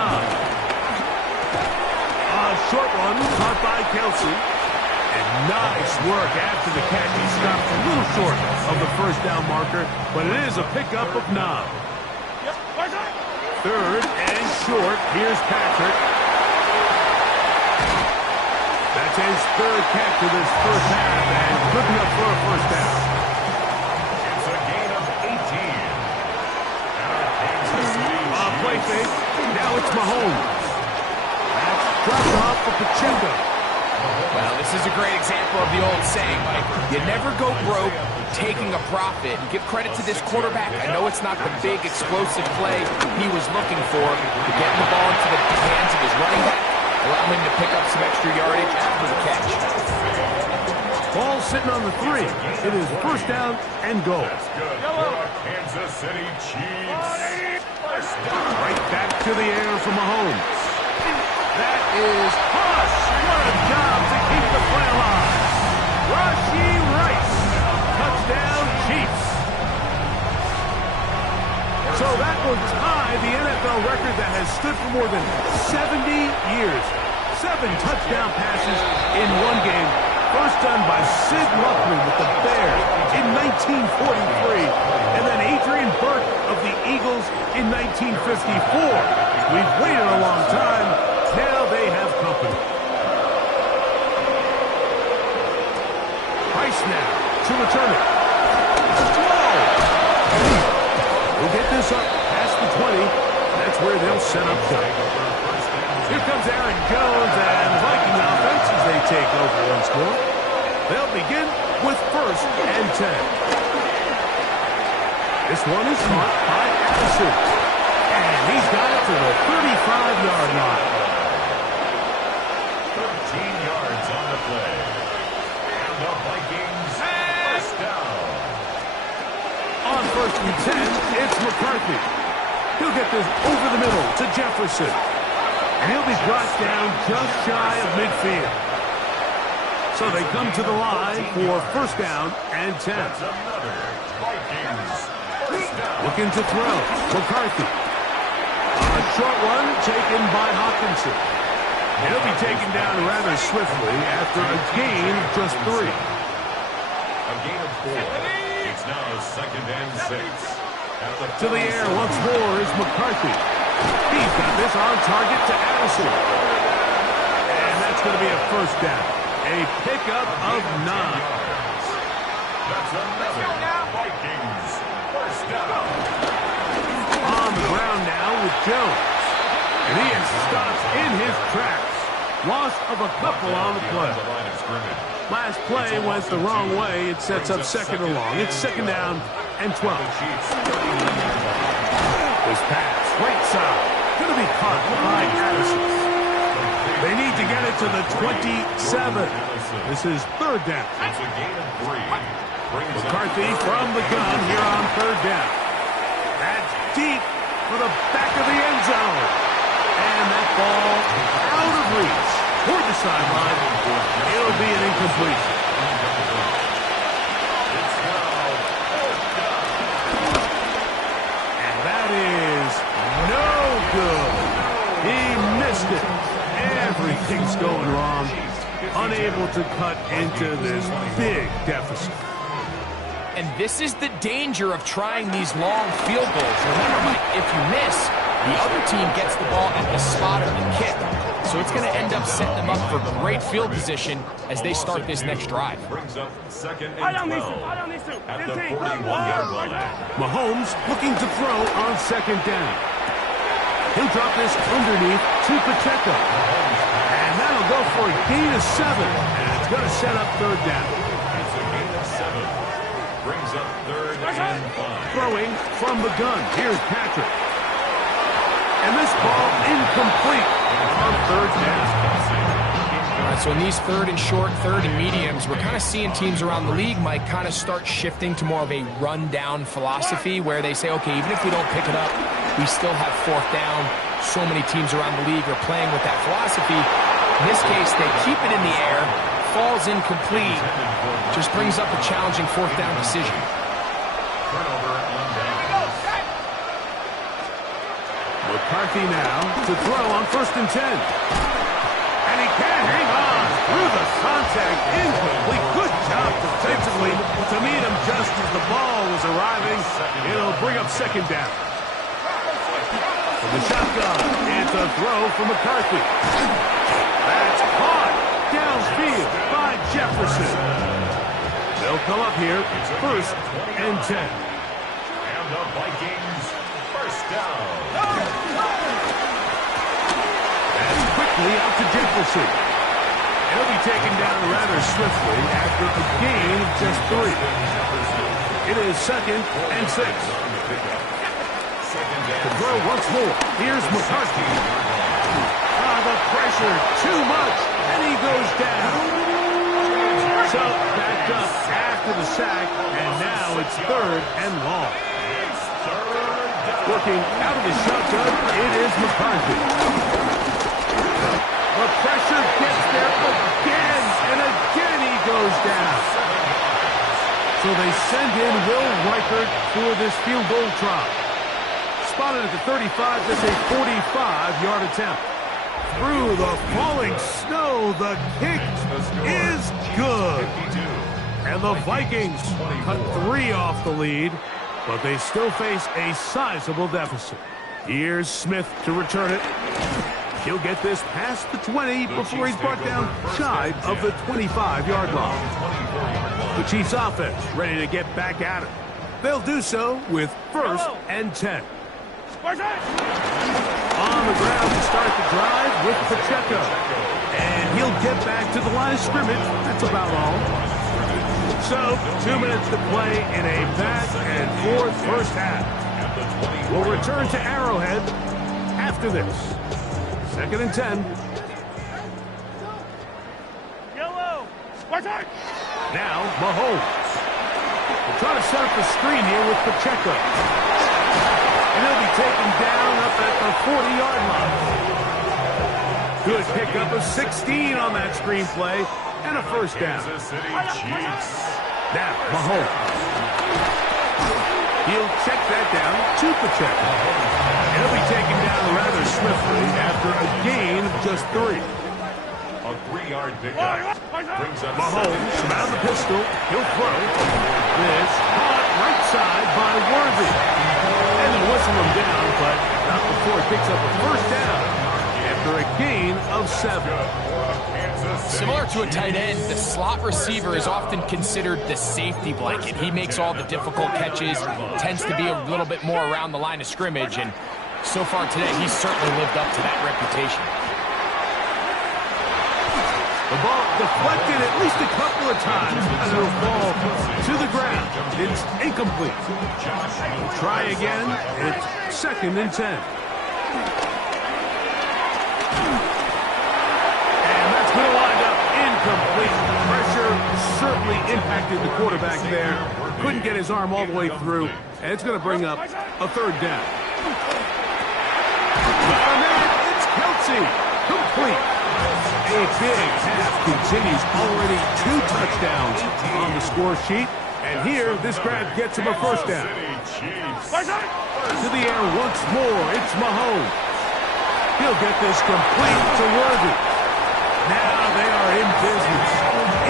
A short one caught by Kelsey. And nice work after the catch. He stopped a little short of the 1st down marker, but it is a pickup of 9. 3rd and short. Here's Patrick. That's his 3rd catch of this first half, and good enough for a 1st down. It's a gain of 18. Play fake. Now it's Mahomes. That's dropped off for Pacheco. Well, this is a great example of the old saying, Mike. You never go broke taking a profit. Give credit to this quarterback. I know it's not the big, explosive play he was looking for, but getting the ball into the hands of his running back, allow him to pick up some extra yardage after the catch. Ball sitting on the 3. It is 1st down and goal. That's good for the Kansas City Chiefs. First down. Right back to the air for Mahomes. That is Hush. What a job to keep the play alive. Rashee Rice. Touchdown, Chiefs. So that will tie the NFL record that has stood for more than 70 years. 7 touchdown passes in one game. First done by Sid Luckman with the Bears in 1943. And then Adrian Burke of the Eagles in 1954. We've waited a long time. Now they have company. Rice now to return it. Whoa! We'll get this up past the 20. That's where they'll set up shop. Here comes Aaron Jones and the Viking offense as they take over once more. They'll begin with 1st and 10. This one is caught by Addison. And he's got it to the 35-yard line. 13 yards on the play. And the Vikings, first down. On 1st and 10, it's McCarthy. He'll get this over the middle to Jefferson. And he'll be brought down just shy of midfield. So they come to the line for 1st down and 10. That's another Vikings first down. Looking to throw. McCarthy. A short one taken by Hawkinson. He'll be taken down rather swiftly after a gain of just 3. A gain of 4. It's now 2nd and 6. To the air once more is McCarthy. He's got this on target to Addison. And that's going to be a 1st down. A pickup of 9. That's another Vikings first down. On the ground now with Jones. And he is stopped in his tracks. Loss of a couple on the play. Last play went the wrong way. It sets up 2nd and long. It's 2nd down and 12. This pass, right side, going to be caught by Addison. They need to get it to the 27. This is 3rd down. It's a gain of 3. McCarthy from the gun here on 3rd down. That's deep for the back of the end zone. And that ball out of reach toward the sideline. It'll be an incompletion. And that is no good. He missed it. Everything's going wrong. Unable to cut into this big deficit. And this is the danger of trying these long field goals. Remember, Mike, if you miss, the other team gets the ball at the spot of the kick. So it's going to end up setting them up for great field position as they start this next drive. Brings up 2nd and 12 at the 41-yard line. Mahomes looking to throw on 2nd down. He'll drop this underneath to Pacheco. And that'll go for a gain of 7. And it's going to set up 3rd down. It's a gain of 7. Brings up 3rd and 5. Throwing from the gun. Here's Patrick. And this ball incomplete on 3rd down. All right, so in these 3rd and short, 3rd and mediums, we're kind of seeing teams around the league, Mike, kind of start shifting to more of a run-down philosophy where they say, okay, even if we don't pick it up, we still have 4th down. So many teams around the league are playing with that philosophy. In this case, they keep it in the air, falls incomplete, just brings up a challenging 4th down decision. Turnover on downs. McCarthy now to throw on 1st and 10. And he can't hang on through the contact. Incomplete. Good job defensively to meet him just as the ball was arriving. It'll bring up 2nd down. From the shotgun, it's a throw from McCarthy. That's caught downfield by Jefferson. They'll come up here. 1st and 10. And the Vikings first down. That's quickly out to Jefferson. He'll be taken down rather swiftly after a gain of just 3. It is 2nd and 6. To throw once more. Here's McCarthy. The pressure too much, and he goes down. So backed up after the sack, and now it's 3rd and long. Working out of the shotgun, it is McCarthy. The pressure gets there again, and again he goes down. So they send in Will Reichert for this field goal try. Spotted at the 35, that's a 45-yard attempt. Through the falling snow, the kick is good. And the Vikings cut 3 off the lead, but they still face a sizable deficit. Here's Smith to return it. He'll get this past the 20 before he's brought down shy of the 25-yard line. The Chiefs offense ready to get back at it. They'll do so with 1st and 10. On the ground to start the drive with Pacheco. And he'll get back to the line of scrimmage. That's about all. So, 2 minutes to play in a back-and-forth first half. We'll return to Arrowhead after this. 2nd and 10. Yellow. Now, Mahomes. We'll try to set up the screen here with Pacheco. And he'll be taken down up at the 40-yard line. Good pickup of 16 on that screenplay and a first down. Now, Mahomes. He'll check that down to Pacheco. And he'll be taken down rather swiftly after a gain of just 3. A 3-yard pickup brings up Mahomes from out of the pistol. He'll throw. This caught right side by Worthy. And they'll whistle him down, but not before he picks up a first down after a gain of 7. Similar to a tight end, the slot receiver is often considered the safety blanket. He makes all the difficult catches, tends to be a little bit more around the line of scrimmage, and so far today, he's certainly lived up to that reputation. The ball deflected at least a couple of times, and it'll fall to the ground. It's incomplete. Try again. It's 2nd and 10. And that's going to wind up incomplete. Pressure certainly impacted the quarterback there. Couldn't get his arm all the way through, and it's going to bring up a 3rd down. It's Kelsey. Complete. A big half continues. Already 2 touchdowns on the score sheet. And here, this grab gets him a first down. To the air once more. It's Mahomes. He'll get this complete to Worthy. Now they are in business.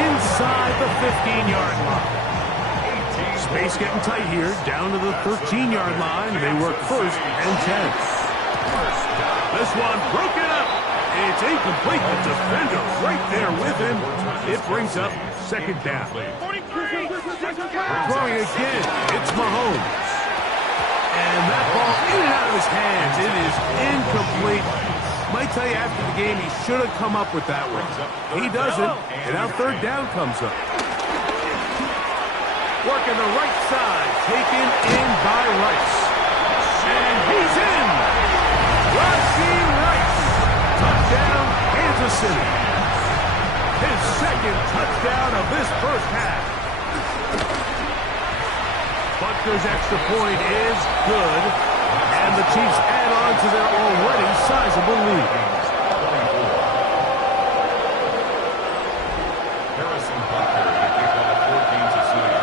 Inside the 15-yard line. Space getting tight here. Down to the 13-yard line. They work 1st and 10. This one broken up. It's incomplete. The defender right there with him. It brings up 2nd down. Throwing again. It's Mahomes. And that ball in and out of his hands. It is incomplete. Might tell you after the game he should have come up with that one. He doesn't. And now 3rd down comes up. Working the right side. Taken in by Rice. And he's in. Rashee Rice. Touchdown, Kansas City. His 2nd touchdown of this first half. Butker's extra point is good, and the Chiefs add on to their already sizable lead. Harrison Butker to kick off for Kansas City.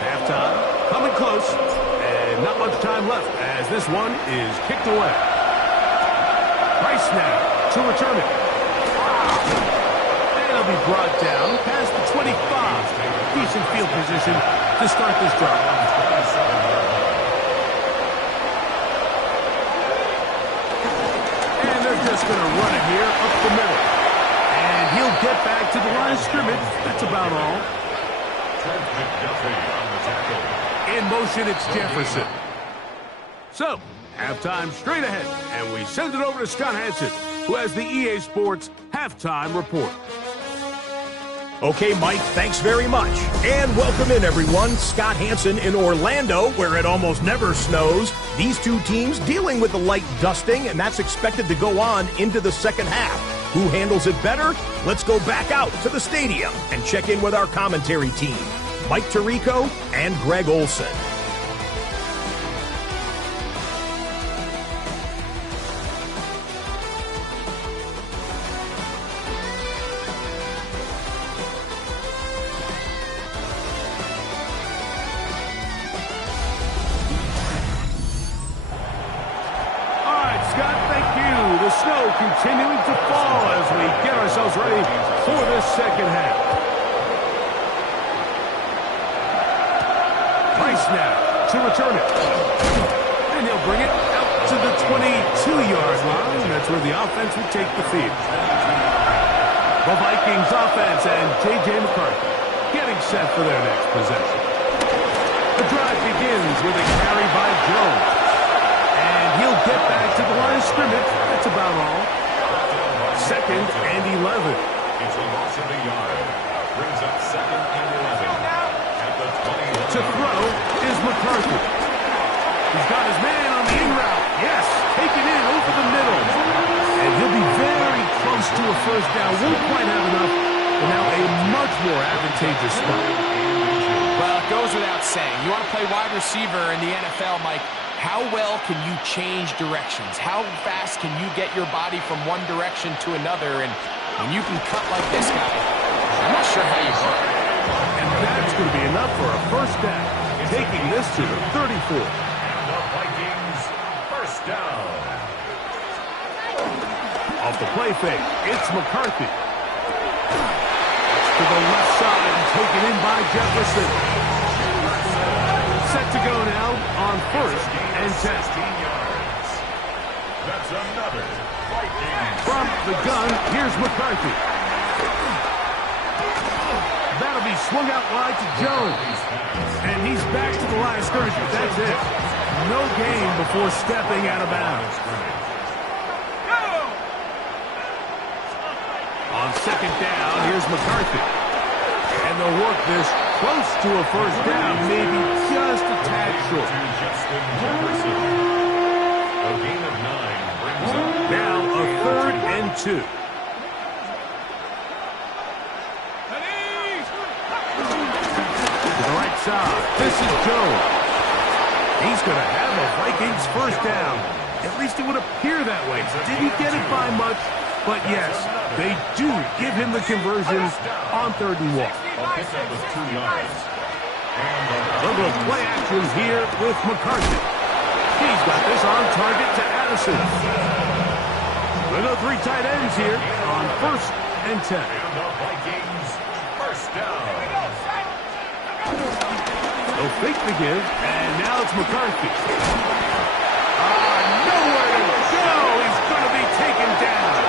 Halftime, coming close, and not much time left as this one is kicked away. Rice now to return it. And it'll be brought down past the 25. Decent field position to start this drive. And they're just going to run it here up the middle. And he'll get back to the line of scrimmage. That's about all. In motion, it's Jefferson. So, halftime straight ahead, and we send it over to Scott Hansen, who has the EA Sports Halftime Report. Okay, Mike, thanks very much. And welcome in, everyone. Scott Hansen in Orlando, where it almost never snows. These two teams dealing with a light dusting, and that's expected to go on into the 2nd half. Who handles it better? Let's go back out to the stadium and check in with our commentary team, Mike Tirico and Greg Olson. Continuing to fall as we get ourselves ready for this 2nd half. Rice now to return it. And he'll bring it out to the 22-yard line. That's where the offense will take the field. The Vikings offense and J.J. McCarthy getting set for their next possession. The drive begins with a carry by Jones. And he'll get back to the line of scrimmage. That's about all. 2nd and 11. It's a loss of a yard. Brings up 2nd and 11. At the 20. To throw is McCarthy. He's got his man on the in route. Yes, taken in over the middle. And he'll be very close to a first down. Won't quite have enough, but now a much more advantageous spot. Well, it goes without saying. You want to play wide receiver in the NFL, Mike. How well can you change directions? How fast can you get your body from one direction to another? And when you can cut like this guy, I'm not sure how you run. And that's going to be enough for a first down, taking this to the 34. And the Vikings, first down. Off the play fake, it's McCarthy. To the left side and taken in by Jefferson. Set to go now on 1st and 10. Yards. That's another Vikings. From the gun, here's McCarthy. That'll be swung out wide to Jones. And he's back to the line of scrimmage, but that's it. No gain before stepping out of bounds. On 2nd down, here's McCarthy. And they'll work this close to a first down, maybe just a tad short. Justin Jefferson. A gain of 9 brings up Now a 3rd and 2. To the right side, this is Jones. He's going to have a Vikings first down. At least it would appear that way. Didn't get it by much, but yes, they do give him the conversion on 3rd and 1. a pickup of 2 yards. And A little play action here with McCarthy. He's got this on target to Addison. We'll go 3 tight ends here on 1st and 10. And the Vikings, first down. They'll fake the give, and now it's McCarthy. Nowhere to go. He's going to be taken down.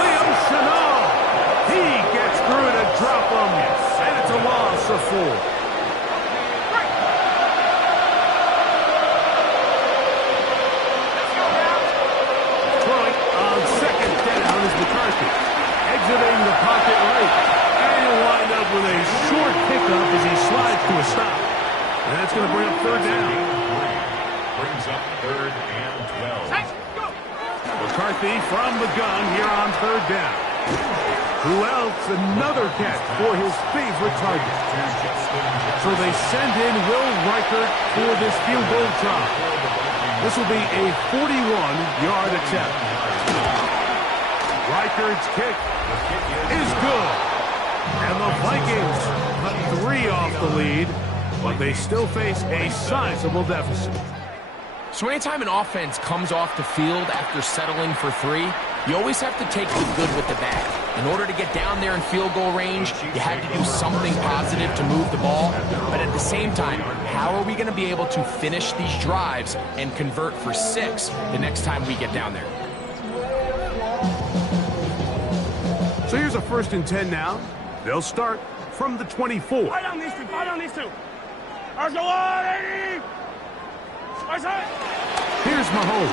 Liam Chanel. He gets through to drop him, and it's a loss of 4. Throwing on 2nd down is McCarthy. Exiting the pocket right. And he'll wind up with a short pickup as he slides to a stop. And that's going to bring up 3rd down. Brings up 3rd and 12. McCarthy from the gun here on 3rd down. Who else? Another catch for his favorite target. So they send in Will Reichert for this field goal try. This will be a 41-yard attempt. Reichert's kick is good. And the Vikings cut 3 off the lead, but they still face a sizable deficit. So anytime an offense comes off the field after settling for 3, you always have to take the good with the bad. In order to get down there in field goal range, you had to do something positive to move the ball. But at the same time, how are we going to be able to finish these drives and convert for 6 the next time we get down there? So here's a 1st and 10 now. They'll start from the 24. Fight on these two. Fight on these two. Arsenal, Here's Mahomes.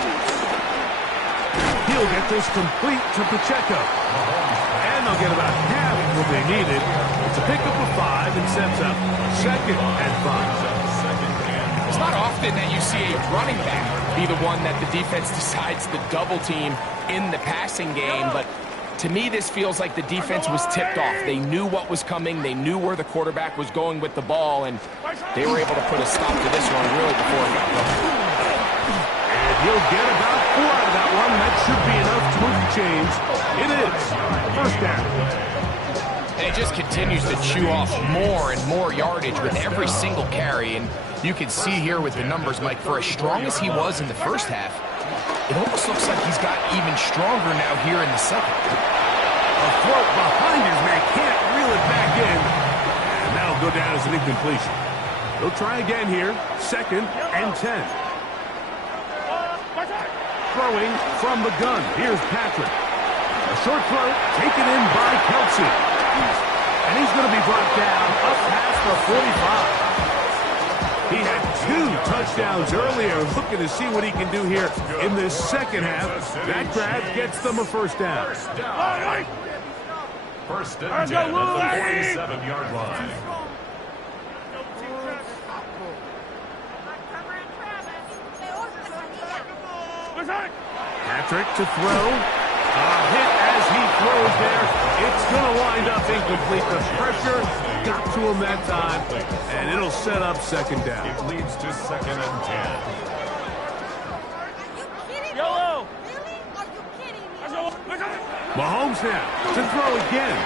He'll get this complete to Pacheco. And they'll get about half what they needed. It's a pickup of 5 and sets up 2nd and 5. It's not often that you see a running back be the one that the defense decides to double team in the passing game, but to me, this feels like the defense was tipped off. They knew what was coming. They knew where the quarterback was going with the ball, and they were able to put a stop to this one really before it got going. And he'll get about 4 out of that one. That should be enough to move the chains. It is. First down. And he just continues to chew off more and more yardage with every single carry, and you can see here with the numbers, Mike, for as strong as he was in the first half, it almost looks like he's got even stronger now here in the second. A throat behind his man, can't reel it back in. And that'll go down as an incompletion. They'll try again here. 2nd and 10. Throwing from the gun. Here's Patrick. A short throw taken in by Kelsey. And he's going to be brought down up past the 45. He had 2 touchdowns earlier, looking to see what he can do here in this second half. That grab gets them a first down. First and 10 at the 47-yard line. Patrick to throw. A hit as he throws there. It's going to wind up incomplete. The pressure got to him that time, and it'll set up second down. It leads to second and 10. Yellow. Really? Are you kidding me? Mahomes now to throw again.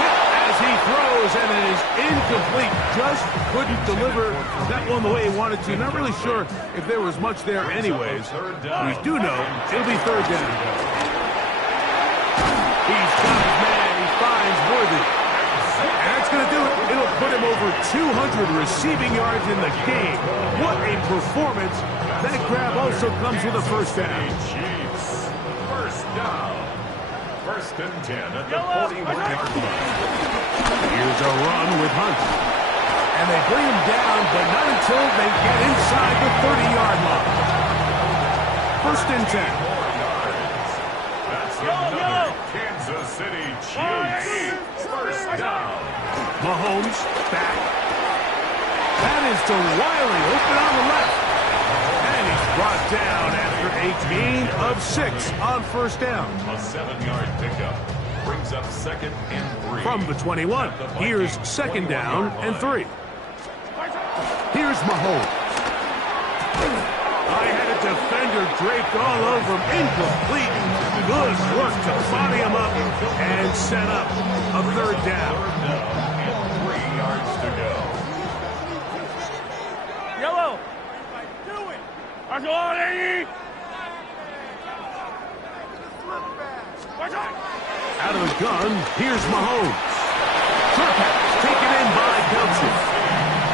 Hit as he throws, and it is incomplete. Just couldn't deliver that one the way he wanted to. Not really sure if there was much there anyways. We do know it'll be third down. He's got his man. He finds Worthy. And that's going to do it. It'll put him over 200 receiving yards in the game. What a performance. That grab also comes with a first down. Chiefs. First down. First and 10 at the 41-yard line. Here's a run with Hunt. And they bring him down, but not until they get inside the 30-yard line. First and 10. That's another Kansas City Chiefs. First down. Mahomes back. That is to Wiley, open on the left. And he's brought down after a gain of 6 on first down. A 7-yard pickup brings up second and 3. From the 21, here's second down and 3. Here's Mahomes. I had a defender draped all over him. Incomplete. Good work to body him up and set up a third down. And 3 yards to go. Yellow. Do it. Watch on, Eddie. Out of the gun, here's Mahomes. Short pass taken in by Kelsey.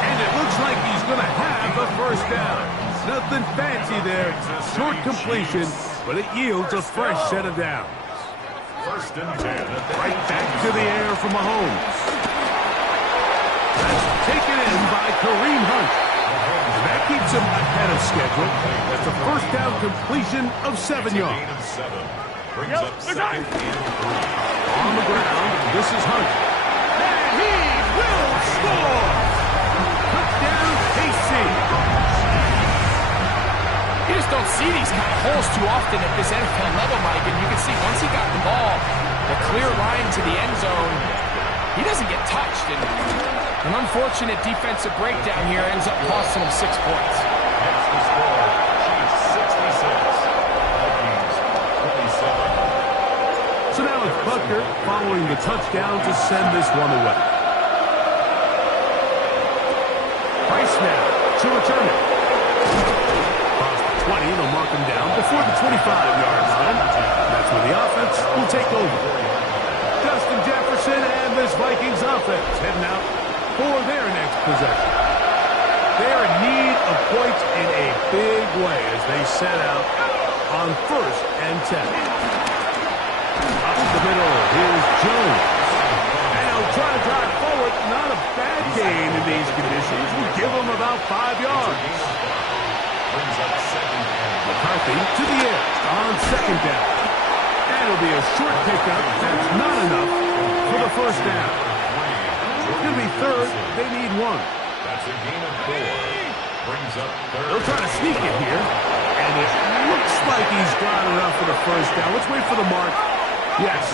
And it looks like he's going to have a first down. Nothing fancy there. Short completion, but it yields a fresh set of downs. First and 10 at the Right back to the air for Mahomes. That's taken in by Kareem Hunt. And that keeps him ahead of schedule. That's a first down completion of 7 yards. gain of 7. Brings up second and 3. On the ground, this is Hunt. And he will score! Touchdown, KC. You just don't see these kind of holes too often at this NFL level, Mike. And you can see once he got the ball, the clear line to the end zone, he doesn't get touched. And an unfortunate defensive breakdown here ends up costing him 6 points. That's the score. Chiefs 66. Vikings 27. So now it's Butker following the touchdown to send this one away. Price now to return it. Across the 20, they'll mark him down before the 25-yard line. That's where the offense will take over. Justin Jefferson and this Vikings offense heading out for their next possession. They're in need of points in a big way as they set out on first and 10. Up the middle, here's Jones. And he'll try to drive forward. Not a bad gain in these conditions. We'll give him about 5 yards. Brings up second and McCarthy to the edge on second down. And it'll be a short pickup. That's not enough for the first down. It's going to be third. They need 1. That's a gain of 4. Brings up third. They'll try to sneak it here. And it looks like he's got enough for the first down. Let's wait for the mark. Yes,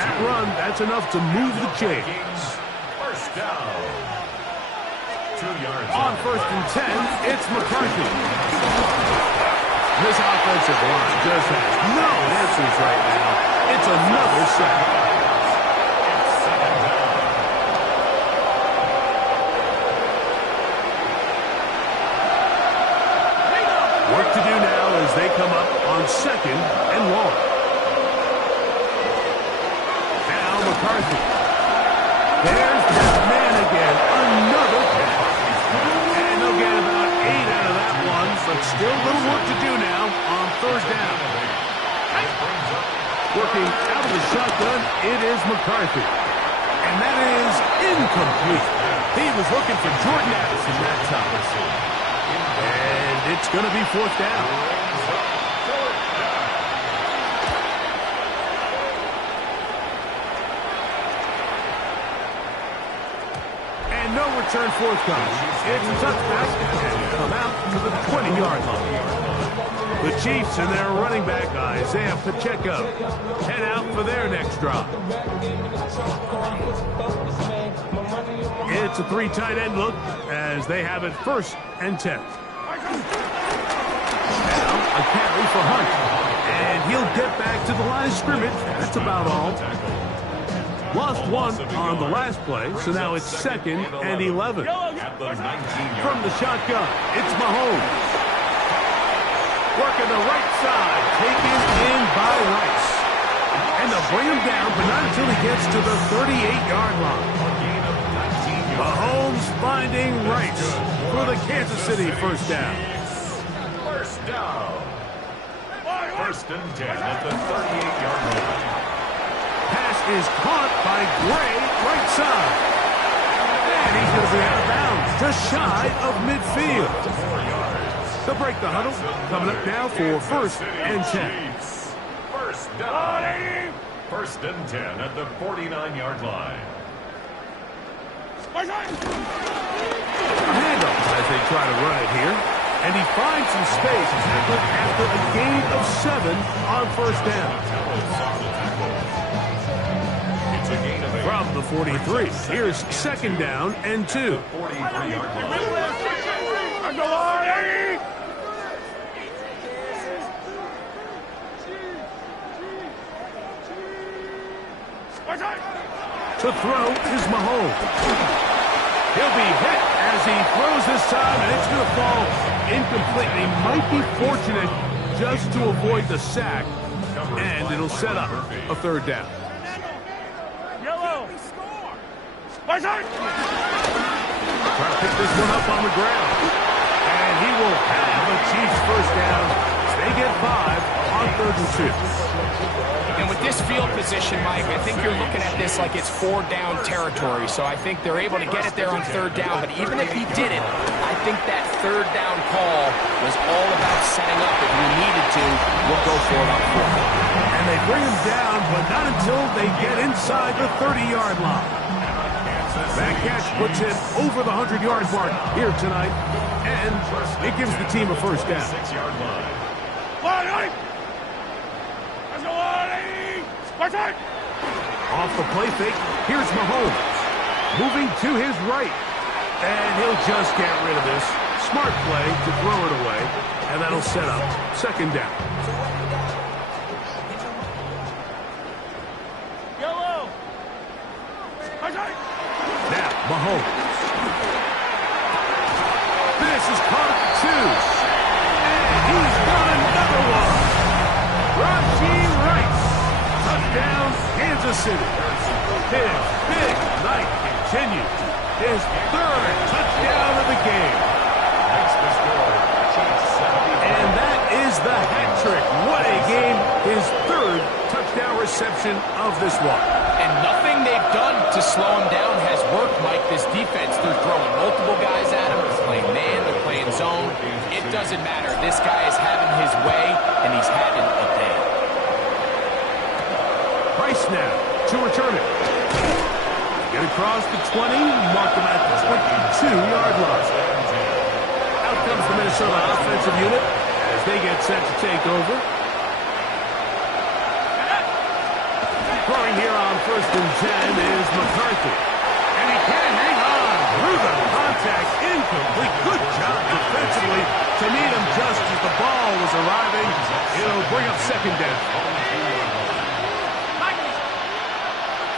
that run, that's enough to move the chains. First down. 2 yards On first and 10, it's McCarthy. This offensive line just has no answers right now. It's another sack. Second down. Work to do now as they come up on second and long. Now McCarthy. There's that man again. Another catch. And they'll get about 8 out of that one, but still a little work to do now on third down. Working out of the shotgun, it is McCarthy. And that is incomplete. He was looking for Jordan Addison that time. And it's going to be fourth down. return forthcomes. It's a touchback, and he'll come out to the 20-yard line. The Chiefs and their running back, Isaiah Pacheco, head out for their next drive. It's a 3 tight end look as they have it 1st and 10. Now a carry for Hunt, and he'll get back to the line of scrimmage. That's about all. Lost 1 on the last play, so now it's 2nd and 11. From the shotgun, it's Mahomes. Working the right side, taken in by Rice. And they'll bring him down, but not until he gets to the 38-yard line. Mahomes finding Rice for the Kansas City 1st down. 1st down. 1st and 10 at the 38-yard line. Pass is caught by Gray, right side. And he's going to be out of bounds, just shy of midfield. They'll break the huddle. Coming up now for 1st and 10. 1st down. 1st and 10 at the 49-yard line. A handoff as they try to run it here. And he finds some space after a gain of 7 on 1st down. From the 43, here's 2nd down and 2. 43-yard line. To throw is Mahomes. He'll be hit as he throws this time, and it's going to fall incomplete. He might be fortunate just to avoid the sack, and it'll set up a 3rd down. Yellow. Try to pick this one up on the ground. And he will have a Chiefs 1st down. They get 5 on 3rd and 2. And with this field position, Mike, I think you're looking at this like it's 4 down territory. So I think they're able to get it there on 3rd down. But even if he didn't, I think that 3rd down call was all about setting up. If we needed to, we'll go for it on 4th. And they bring him down, but not until they get inside the 30-yard line. That catch puts him over the 100-yard mark here tonight, and it gives the team a 1st down. 6-yard line. Off the play fake, here's Mahomes. Moving to his right, and he'll just get rid of this. Smart play to throw it away, and that'll set up 2nd down. Yellow. Now, Mahomes. This is caught at the 2. And he's got another one. Rashee Rice. Touchdown, Kansas City. His big night continues. His 3rd touchdown of the game. And that is the hat trick. What a game. His 3rd touchdown reception of this one. And nothing they've done to slow him down has worked, Mike. This defense, they're throwing multiple guys at him. They're playing man, they're playing zone. It doesn't matter. This guy is having his way, and he's having a day. Price now to return it. Get across the 20, mark him at the 22-yard line. Out comes the Minnesota offensive unit as they get set to take over. Throwing here on 1st and 10 is McCarthy. And he can hang on through the contact. Incomplete. Good job defensively to meet him just as the ball was arriving. It'll bring up 2nd down.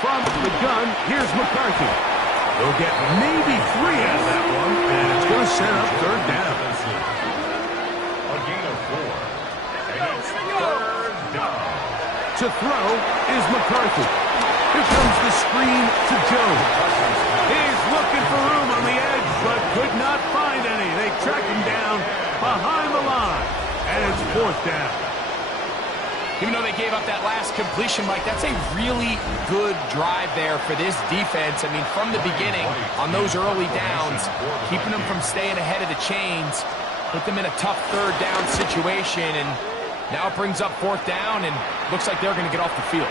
From the gun, here's McCarthy. They'll get maybe 3 out of that one, and it's going to set up 3rd down. A gain of 4. And it's 3rd down. To throw is McCarthy. Here comes the screen to Jones. He's looking for room on the edge, but could not find any. They track him down behind the line, and it's 4th down. Even though they gave up that last completion, Mike, that's a really good drive there for this defense. I mean, from the beginning, on those early downs, keeping them from staying ahead of the chains, put them in a tough 3rd down situation, and now it brings up 4th down, and looks like they're going to get off the field.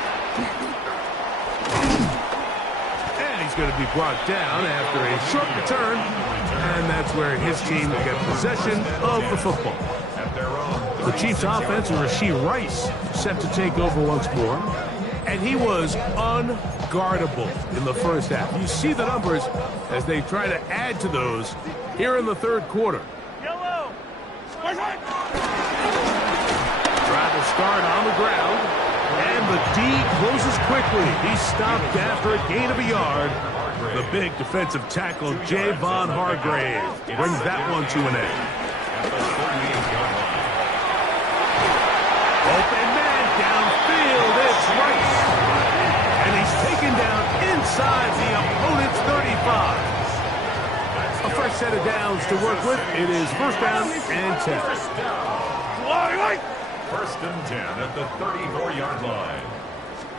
And he's He's going to be brought down after a short return, and that's where his team will get possession of the football. The Chiefs' offense and Rashee Rice set to take over once more, and he was unguardable in the first half. You see the numbers as they try to add to those here in the third quarter. Yellow. Try to start on the ground, and the D closes quickly. He's stopped after a gain of a yard. The big defensive tackle, Javon Hargrave, brings that one to an end. Open man downfield, it's Rice. And he's taken down inside the opponent's 35. A fresh set of downs to work with. It is first down and 10. First and 10 at the 34-yard line.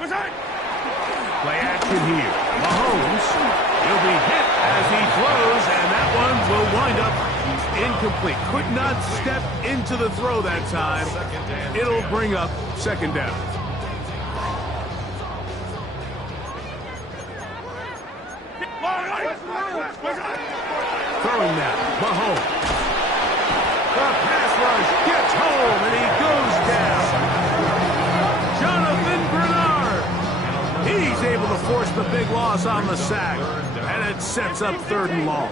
Play action here. Mahomes, he'll be hit as he throws, and that one will wind up incomplete. Could not step into the throw that time. It'll bring up second down. Throwing now, Mahomes. The pass rush gets home, and he goes down. Jonathan Bernard. He's able to force the big loss on the sack, and it sets up third and long.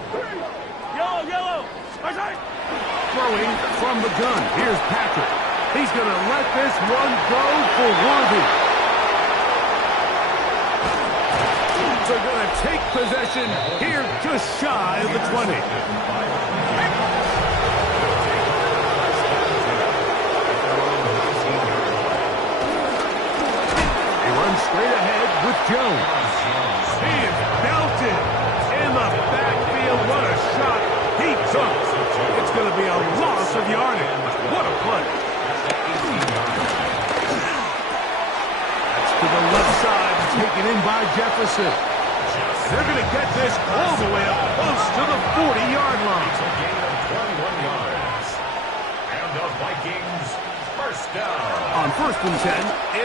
Yellow. Throwing from the gun. Here's Patrick. He's going to let this one go for Worthy. They're going to take possession here just shy of the 20. He runs straight ahead with Jones. He is belted in the backfield. What a shot he took. It's going to be a loss of yardage. What a play. That's to the left side, taken in by Jefferson. They're going to get this all the way up close to the 40-yard line. It's a gain of 21 yards. And the Vikings first down. On first and 10,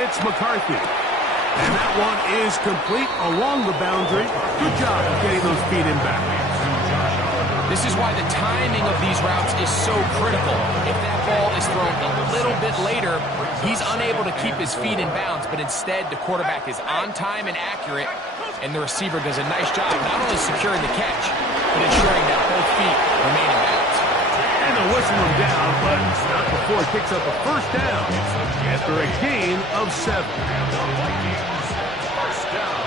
it's McCarthy. And that one is complete along the boundary. Good job of getting those feet in back. This is why the timing of these routes is so critical. If that ball is thrown a little bit later, he's unable to keep his feet in bounds, but instead the quarterback is on time and accurate, and the receiver does a nice job not only securing the catch, but ensuring that both feet remain in bounds. And they'll whistle him down, but not before he picks up a first down after a gain of 7. First down.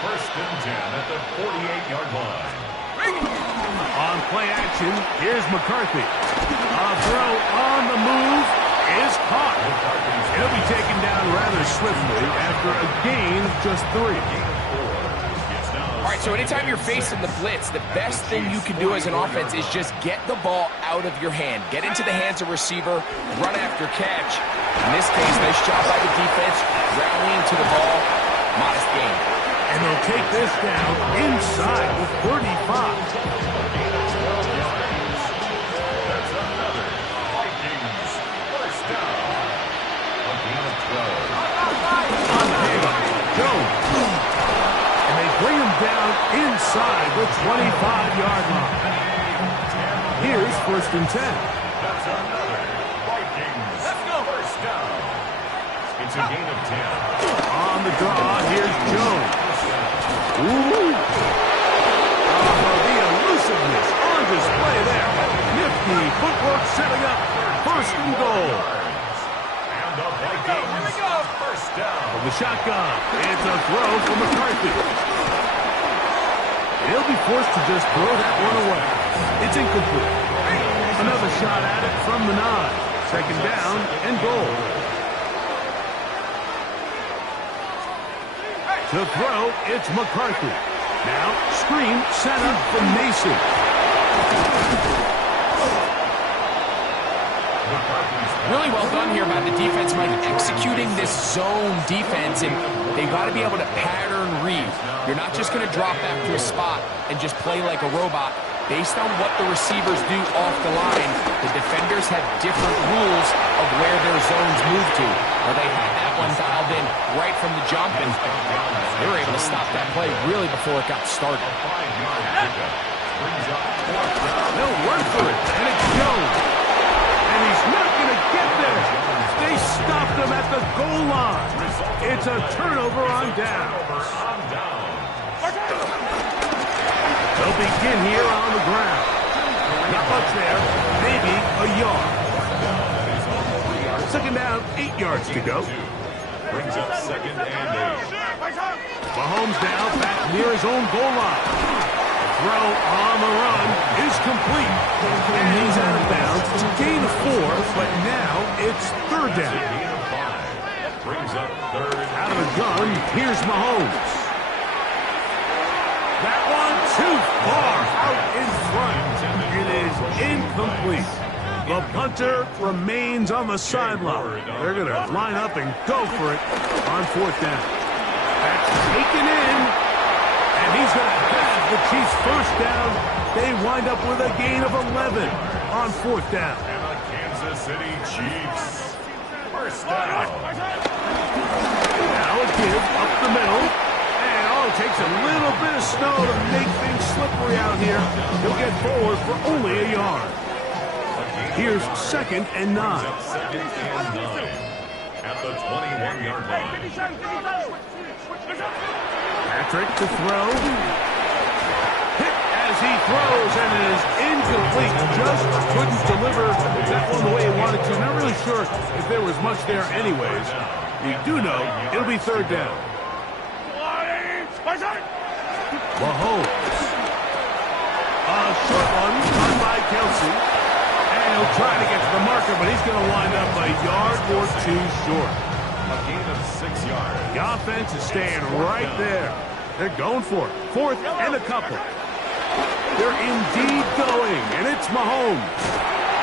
First and 10 at the 48-yard line. On play action, here's McCarthy. A throw on the move is caught. He'll be taken down rather swiftly after a gain of just 3. All right, so anytime you're facing the blitz, the best thing you can do as an offense is just get the ball out of your hand. Get into the hands of receiver, run after catch. In this case, nice job by the defense, rallying to the ball, modest gain. And they'll take this down inside the 35. That's another Vikings first down. A gain of 12. On pickup, Jones. And they bring him down inside the 25-yard line. Here's first and 10. That's another Vikings first down. It's a gain of 10. On the draw, here's Jones. Ooh. The elusiveness on display there. Nifty footwork setting up first and goal. And the Vikings first down. From the shotgun, it's a throw from McCarthy. He'll be forced to just throw that one away. It's incomplete. Another shot at it from the 9. Second down and goal. To throw, it's McCarthy. Now, screen set up for Mason. Really well done here by the defense, Mike, executing this zone defense, and they got to be able to pattern read. You're not just going to drop back to a spot and just play like a robot. Based on what the receivers do off the line, the defender coordinators have different rules of where their zones move to. Well, they had that one dialed in right from the jump, and they were able to stop that play really before it got started. They'll run for it, and it's Jones. And he's not going to get there. They stopped him at the goal line. It's a turnover on downs. They'll begin here on the ground. Not much there, maybe a yard. Second down, 8 yards to go. Brings up second and 8. Mahomes now back near his own goal line. Throw on the run is complete. And he's out of bounds. It's a gain of 4, but now it's third down. Brings up third. Out of the gun, here's Mahomes. That one too far out in front. It is incomplete. The punter remains on the sideline. They're going to line up and go for it on fourth down. That's taken in, and he's going to have the Chiefs first down. They wind up with a gain of 11 on fourth down. And the Kansas City Chiefs. First down. Now a give up the middle. And it takes a little bit of snow to make things slippery out here. He'll get forward for only a yard. Here's second and 9. Second and 9 at the 21-yard line. Patrick to throw. Hit as he throws, and it is incomplete. Just couldn't deliver that one the way he wanted to. Not really sure if there was much there anyways. We do know it'll be third down. Mahomes. A short one run by Kelsey. And he'll try to get to the marker, but he's going to wind up a yard or 2 short. A gain of 6 yards. The offense is staying right there. They're going for it. Fourth and a couple. They're indeed going, and it's Mahomes.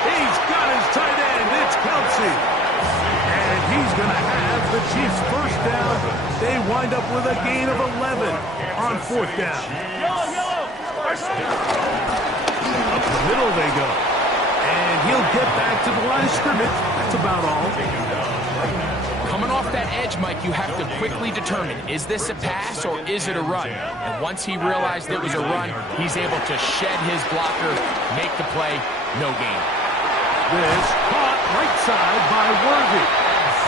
He's got his tight end. It's Kelsey. And he's going to have the Chiefs first down. They wind up with a gain of 11 on fourth down. Up the middle they go. And he'll get back to the line of scrimmage. That's about all. Coming off that edge, Mike, you have to quickly determine, is this a pass or is it a run? And once he realized it was a run, he's able to shed his blocker, make the play, no gain. This caught right side by Worthy.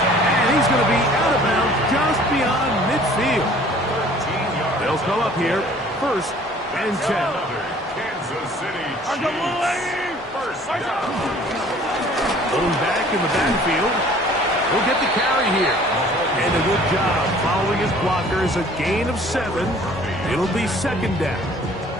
And he's going to be out of bounds just beyond midfield. They'll come up here, first and 10. Kansas City Chiefs. First down. Going back in the backfield. He'll get the carry here. And a good job following his blockers. A gain of 7. It'll be second down.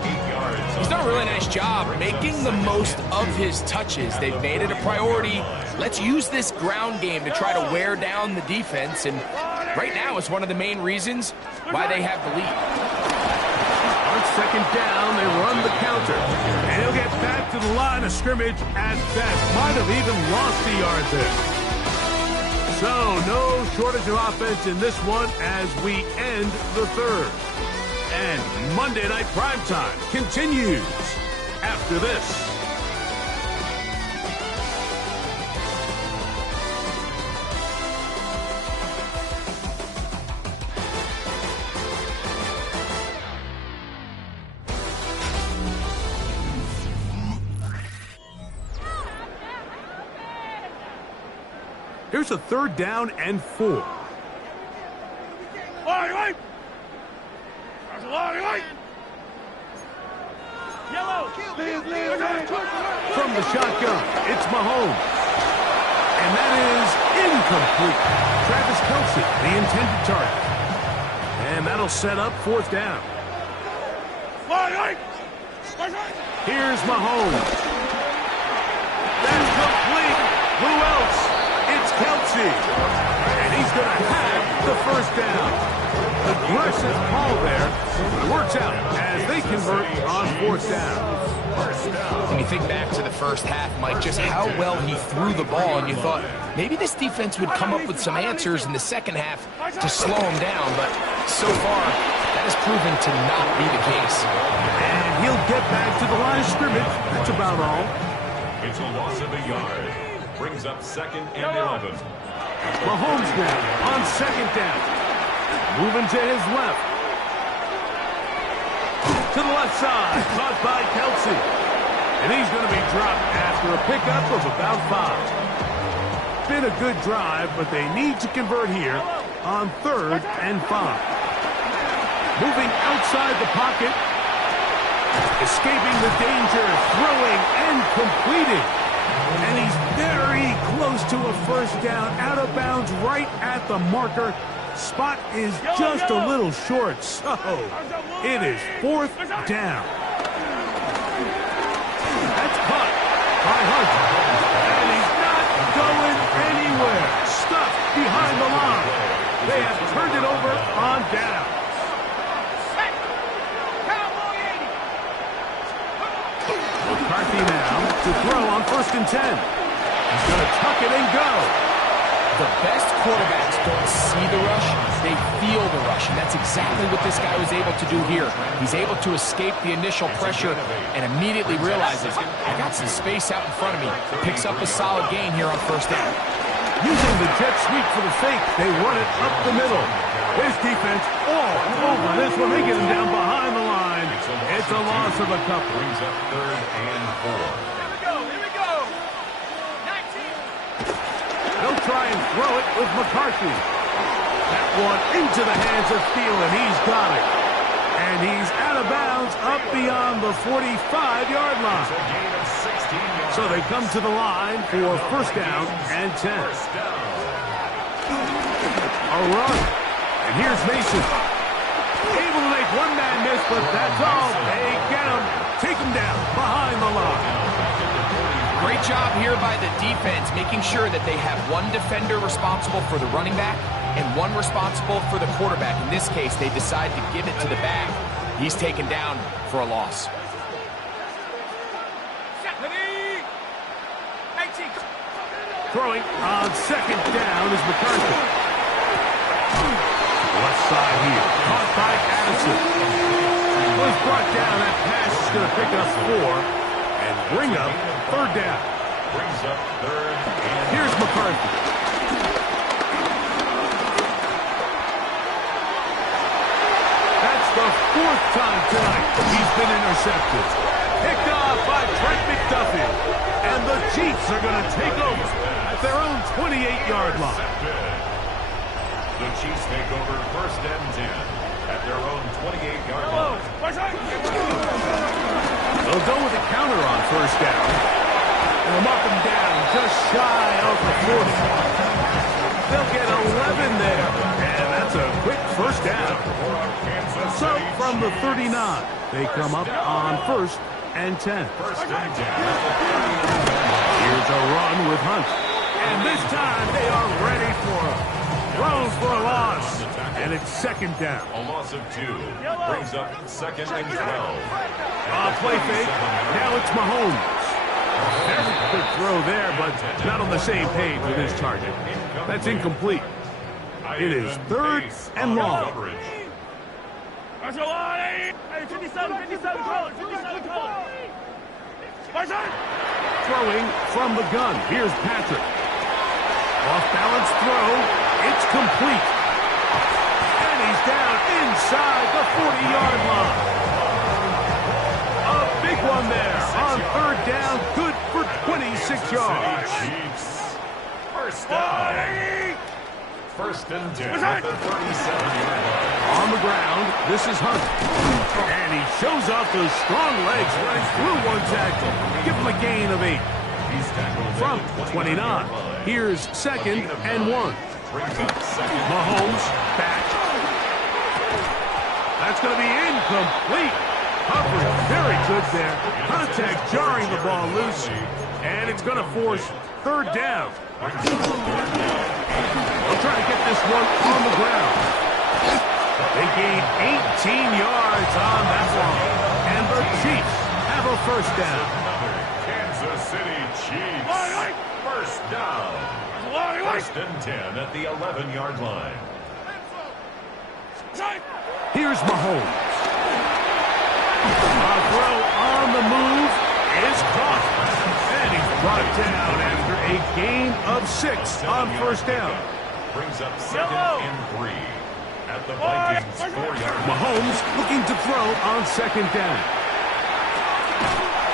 8 yards. He's done a really nice job making the most of his touches. They've made it a priority. Let's use this ground game to try to wear down the defense. And right now it's one of the main reasons why they have the lead. On second down, they run the counter. And he'll get back to the line of scrimmage at best. Might have even lost a yard there. So, no shortage of offense in this one as we end the third. And Monday Night Primetime continues after this. Here's a third down and 4. From the shotgun, it's Mahomes. And that is incomplete. Travis Kelsey, the intended target. And that'll set up fourth down. Here's Mahomes. That's complete. Who else? It's Kelsey. And he's going to have the first down. Aggressive call there. Works out as they convert on fourth down. When you think back to the first half, Mike, just how well he threw the ball, and you thought maybe this defense would come up with some answers in the second half to slow him down, but so far that has proven to not be the case. And he'll get back to the line of scrimmage. That's about all. It's a loss of a yard. Brings up 2nd and 11. Mahomes now on 2nd down. Moving to his left. To the left side. Caught by Kelsey. And he's going to be dropped after a pickup of about 5. Been a good drive, but they need to convert here on 3rd and 5. Moving outside the pocket. Escaping the danger. Throwing and completing. And he's very close to a first down. Out of bounds right at the marker. Spot is just a little short. So it is 4th down. That's caught by Hunt. And he's not going anywhere. Stuck behind the line. They have turned it over on down. McCarthy now to throw on 1st and 10. He's going to tuck it and go. The best quarterbacks don't see the rush, they feel the rush, and that's exactly what this guy was able to do here. He's able to escape the initial pressure and immediately realizes, I got some space out in front of me. Picks up a solid gain here on 1st down. Using the jet sweep for the fake, they run it up the middle. His defense all over this one. They get him down behind the line. It's a loss of a couple. Brings up 3rd and 4. They'll try and throw it with McCarthy. That one into the hands of Thielen. He's got it. And he's out of bounds up beyond the 45-yard line. It's a gain of 16 yards. So they come to the line for 1st down and 10. A run. And here's Mason. Able to make one man miss, but that's all. They get him. Take him down behind the line. Great job here by the defense, making sure that they have one defender responsible for the running back and one responsible for the quarterback. In this case, they decide to give it to the back. He's taken down for a loss. Throwing on 2nd down is McCarthy. Left side here. Caught by Addison. Was brought down. That pass is going to pick up 4 and bring up 3rd down. Brings up 3rd and... Here's McCarthy. That's the 4th time tonight he's been intercepted. Picked off by Trent McDuffie. And the Chiefs are going to take over at their own 28-yard line. The Chiefs take over 1st and 10 at their own 28-yard line. They'll go with a counter on 1st down. And they'll mark them down just shy of the 40. They'll get 11 there. And that's a quick 1st down. So from the 39, they come up on 1st and 10. 1st and 10. Here's a run with Hunt. And this time they are ready for him. Throws for a loss. And it's 2nd down. A loss of 2. Brings up 2nd and 12. Play fake. Now it's Mahomes. There's a good throw there, but not on the same page with his target. That's incomplete. It is 3rd and long. Throwing from the gun. Here's Patrick. Off-balance throw. It's complete. And he's down inside the 40-yard line. A big one there on 3rd down. Good for 26 yards. Chiefs. 1st down. 1st and 10 at the 37-yard line. On the ground, this is Hunt. And he shows off those strong legs running through one tackle. Give him a gain of 8. He's tackled From at the 29. Here's 2nd and 1. Brings up 2nd. Mahomes back. That's going to be incomplete. Humphrey, very good there. Contact jarring the ball loose. And it's going to force 3rd down. They'll try to get this one on the ground. They gain 18 yards on that one. And the Chiefs have a 1st down. Kansas City Chiefs. 1st down. 1st and 10 at the 11-yard line. Here's Mahomes. A throw on the move is caught. And he's brought down after a gain of 6 on first down. Brings up 2nd and 3 at the Vikings 4-yard line. Mahomes looking to throw on 2nd down.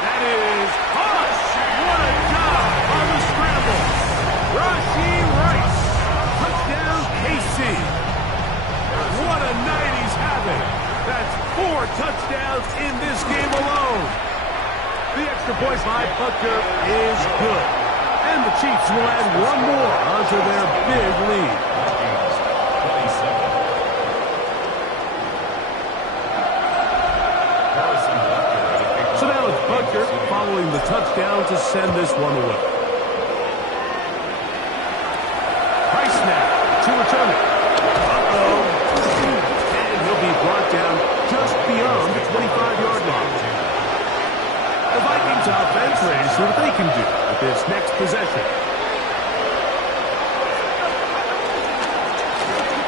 That is Hush. What a job on the scramble. Rashee Rice. Touchdown, KC. What a night he's having. That's 4 touchdowns in this game alone. The extra point by Butker is good. And the Chiefs will add one more onto their big lead. So now it's Butker following the touchdown to send this one away. Price now to return it. And he'll be brought down just beyond the 25-yard line. The Vikings offense ready to see what they can do with this next possession.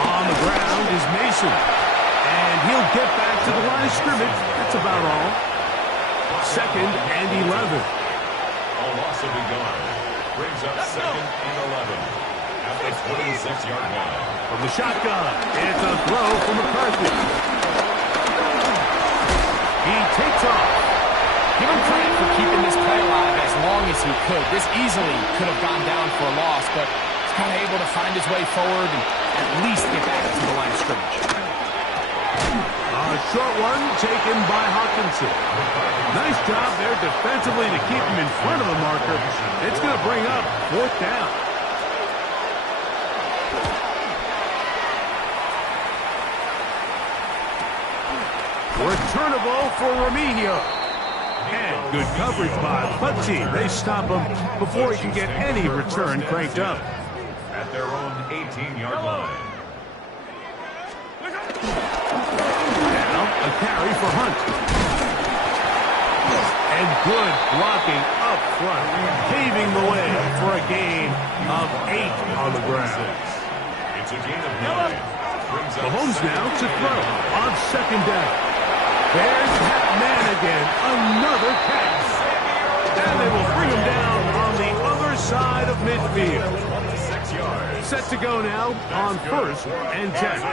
On the ground is Mason. And he'll get back to the line of scrimmage. That's about all. 2nd and 11. A loss will be gone. Brings up 2nd and 11 at the 26-yard line. From the shotgun, it's a throw from McCarthy. He takes off. Give him credit for keeping this play alive as long as he could. This easily could have gone down for a loss, but he's kind of able to find his way forward and at least get back to the line of scrimmage. A short one taken by Hawkinson. Nice job there defensively to keep him in front of the marker. It's going to bring up 4th down. Returnable for Remigio. And good coverage by the punt team. They stop him before he can get any return cranked up. At their own 18-yard line. Now a carry for Hunt. And good blocking up front, paving the way for a gain of 8 on the ground. It's a gain of 9. Mahomes now to throw on 2nd down. There's that man again, another catch. And they will bring him down on the other side of midfield. 26 yards. Set to go now on 1st and 10.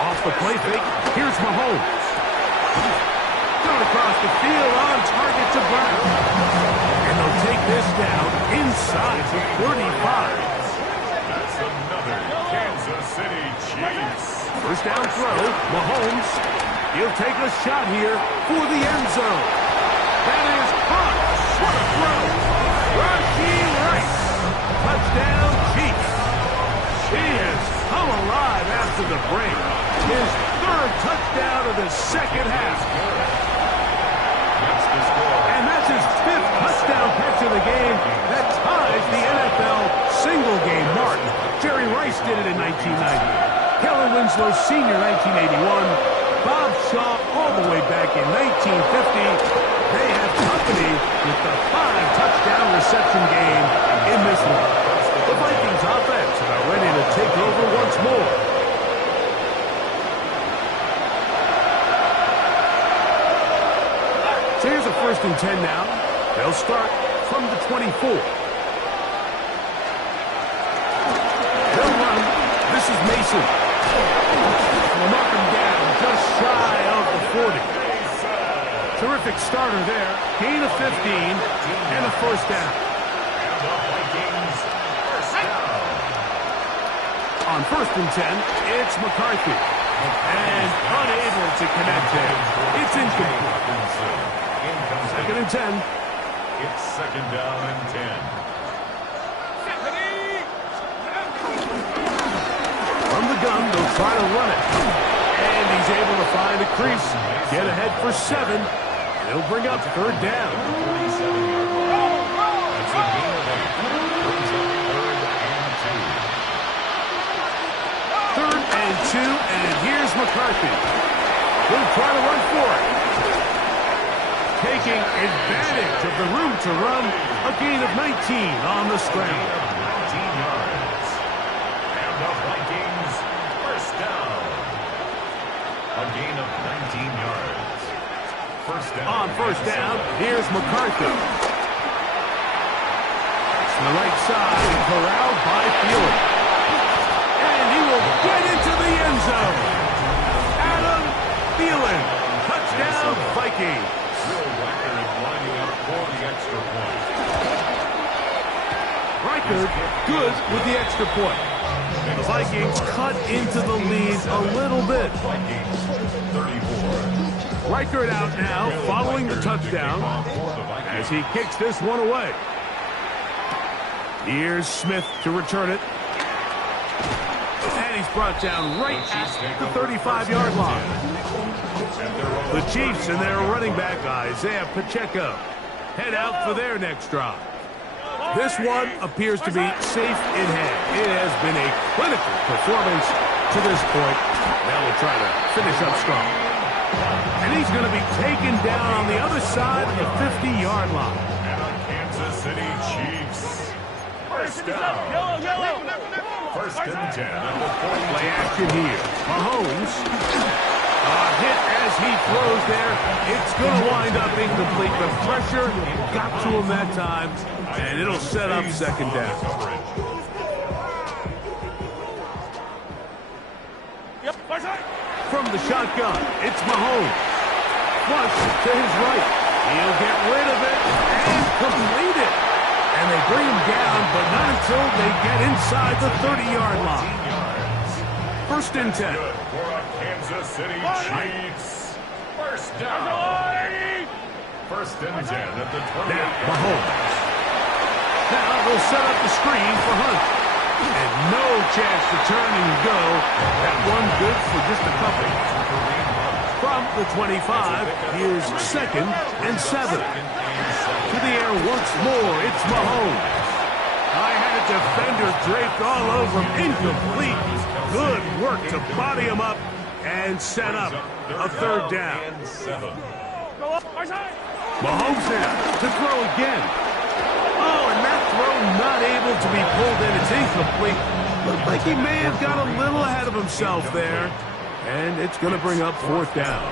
Off the play fake, here's Mahomes. Going across the field on target to Brown. And they'll take this down inside the 35. That's another Kansas City Chiefs. First down throw, Mahomes. He'll take a shot here for the end zone. That is caught. What a throw. Rashee Rice. Touchdown, Chiefs. He has come alive after the break. His 3rd touchdown of the 2nd half. And that's his 5th touchdown catch of the game. That ties the NFL single-game mark. Jerry Rice did it in 1990. Kellen Winslow Sr. 1981. Bob Shaw all the way back in 1950. They have company with the 5-touchdown reception game in this one. The Vikings offense are ready to take over once more. So here's a 1st and 10 now. They'll start from the 24. They'll run. This is Mason. We'll knock him down just shy of the 40. Terrific starter there. Gain of 15 and a 1st down. On 1st and 10, it's McCarthy. And unable to connect there. It's incomplete. 2nd and 10. It's 2nd down and 10. From the gun, they'll try to run it. And he's able to find a crease. Get ahead for 7. It'll bring up 3rd down. 47-yard line. It's a gain of 8. Brings up 3rd and 2. 3rd and 2, and here's McCarthy. He'll try to run for it. Taking advantage of the room to run. A gain of 19 on the scramble. 19 yards. And the Vikings first down. A gain of 19 yards. First down. On 1st down, here's McCarthy. side and corralled by Thielen. And he will get into the end zone. Adam Thielen, touchdown Vikings. Will Riker is lining up for the extra point. Riker good with the extra point. The Vikings cut into the lead a little bit. Vikings 34. Riker out now following the touchdown as he kicks this one away. Here's Smith to return it. And he's brought down right at the 35-yard line. The Chiefs and their running back, Isaiah Pacheco, head out for their next drive. This one appears to be safe in hand. It has been a clinical performance to this point. Now we'll try to finish up strong. And he's going to be taken down on the other side of the 50-yard line. And the Kansas City Chiefs. First down. First and 10 at the 40. Play action here. Mahomes. Hit as he throws there. It's going to wind up incomplete. The pressure got to him that time, and it'll set up second down. From the shotgun, it's Mahomes. Flush to his right. He'll get rid of it and complete it. And they bring him down, but not until they get inside the 30-yard line. First and 10. For a Kansas City Chiefs. First down. First and 10 at the 20. Now, Mahomes. Now they'll set up the screen for Hunt. And no chance to turn and go. That one good for just a couple. From the 25, here's second and 7. To the air once more, it's Mahomes. I had a defender draped all over him. Incomplete. Good work to body him up and set up a third down. Mahomes now to throw again. Oh, and that throw not able to be pulled in. It's incomplete. Looked like he may have got a little ahead of himself there. And it's going to bring up fourth down.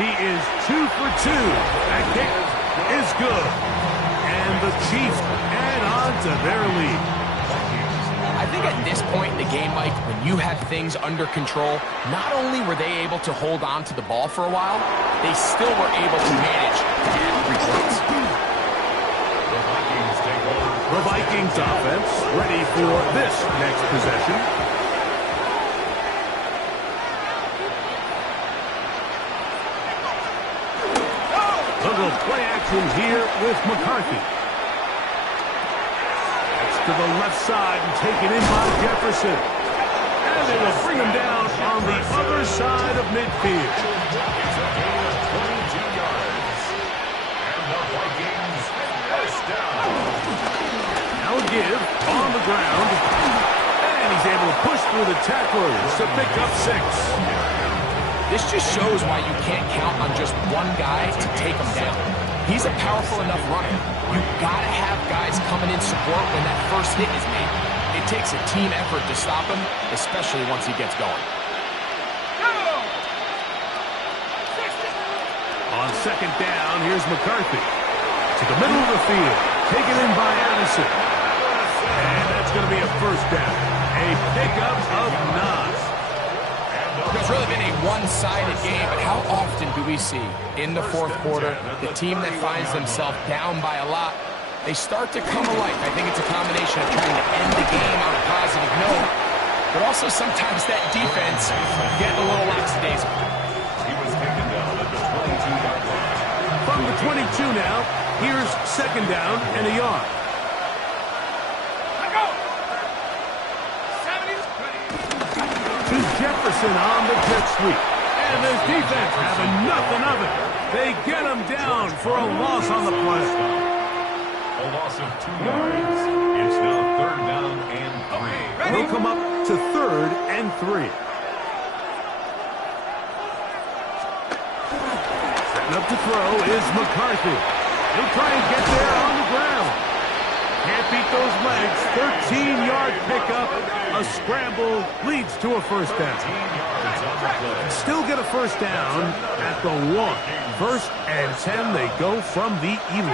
He is 2 for 2. That kick is good. And the Chiefs add on to their lead. I think at this point in the game, Mike, when you have things under control, not only were they able to hold on to the ball for a while, they still were able to manage to get 3 points. The Vikings offense ready for this next possession. A little play action here with McCarthy. That's to the left side and taken in by Jefferson. And they will bring him down on the other side of midfield. It's a gain of 22 yards. And the Vikings first down. Now a give on the ground. And he's able to push through the tacklers to pick up 6. This just shows why you can't count on just one guy to take him down. He's a powerful enough runner. You've got to have guys coming in support when that first hit is made. It takes a team effort to stop him, especially once he gets going. On second down, here's McCarthy. To the middle of the field. Taken in by Addison. And that's going to be a first down. A pickup of 9. It's really been a one-sided game, but how often do we see in the fourth quarter the team that finds themselves down by a lot, they start to come alive. I think it's a combination of trying to end the game on a positive note, but also sometimes that defense getting a little lackadaisical. He was taken down at the 22-yard line. From the 22 now, here's second down and a yard. To Jefferson on the jet sweep. And this defense having nothing of it. They get him down for a loss on the play. A loss of 2 yards. It's now third down and 3. He'll come up to third and 3. Setting up to throw is McCarthy. He'll try and get there on the ground. Can't beat those legs. 13-yard pickup. A scramble leads to a first down. Still get a first down at the 1. First and 10, they go from the 11.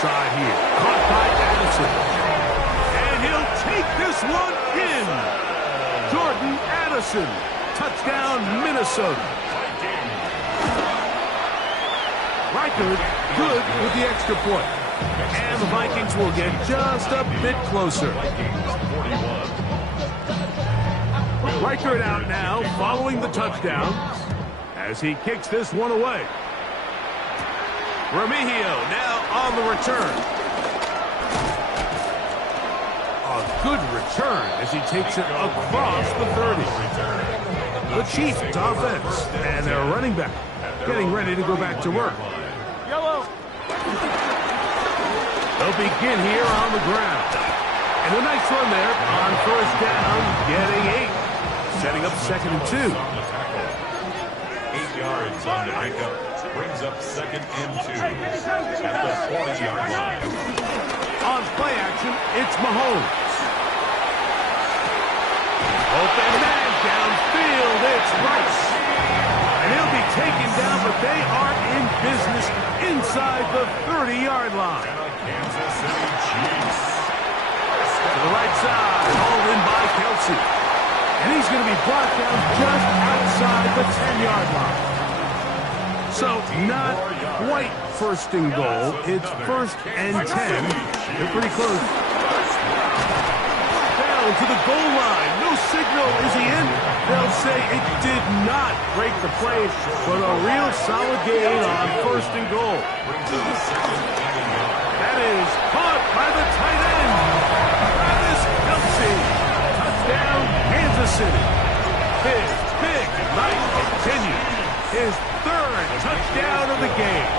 side here. Caught by Addison. And he'll take this one in. Jordan Addison. Touchdown, Minnesota. Reichard good with the extra point. And the Vikings will get just a bit closer. Reichard out now following the touchdown as he kicks this one away. Remigio now on the return. A good return as he takes it across the 30. The Chiefs offense and their running back getting ready to go back to work. Yellow. They'll begin here on the ground. And a nice run there on first down, getting 8. Setting up 2nd and 2. 8 yards on the pickup. Brings up 2nd and 2 at the 40-yard line. On play action, it's Mahomes. Open man downfield, it's Rice. And he'll be taken down, but they are in business inside the 30-yard line. Kansas City Chiefs. To the right side, hauled in by Kelsey. And he's going to be brought down just outside the 10-yard line. So not quite first and goal. It's 1st and 10. They're pretty close. Down to the goal line. No signal. Is he in? They'll say it did not break the play, but a real solid gain on 1st and goal. That is caught by the tight end. Travis Kelsey. Touchdown, Kansas City. His big night continues. His 3rd touchdown of the game.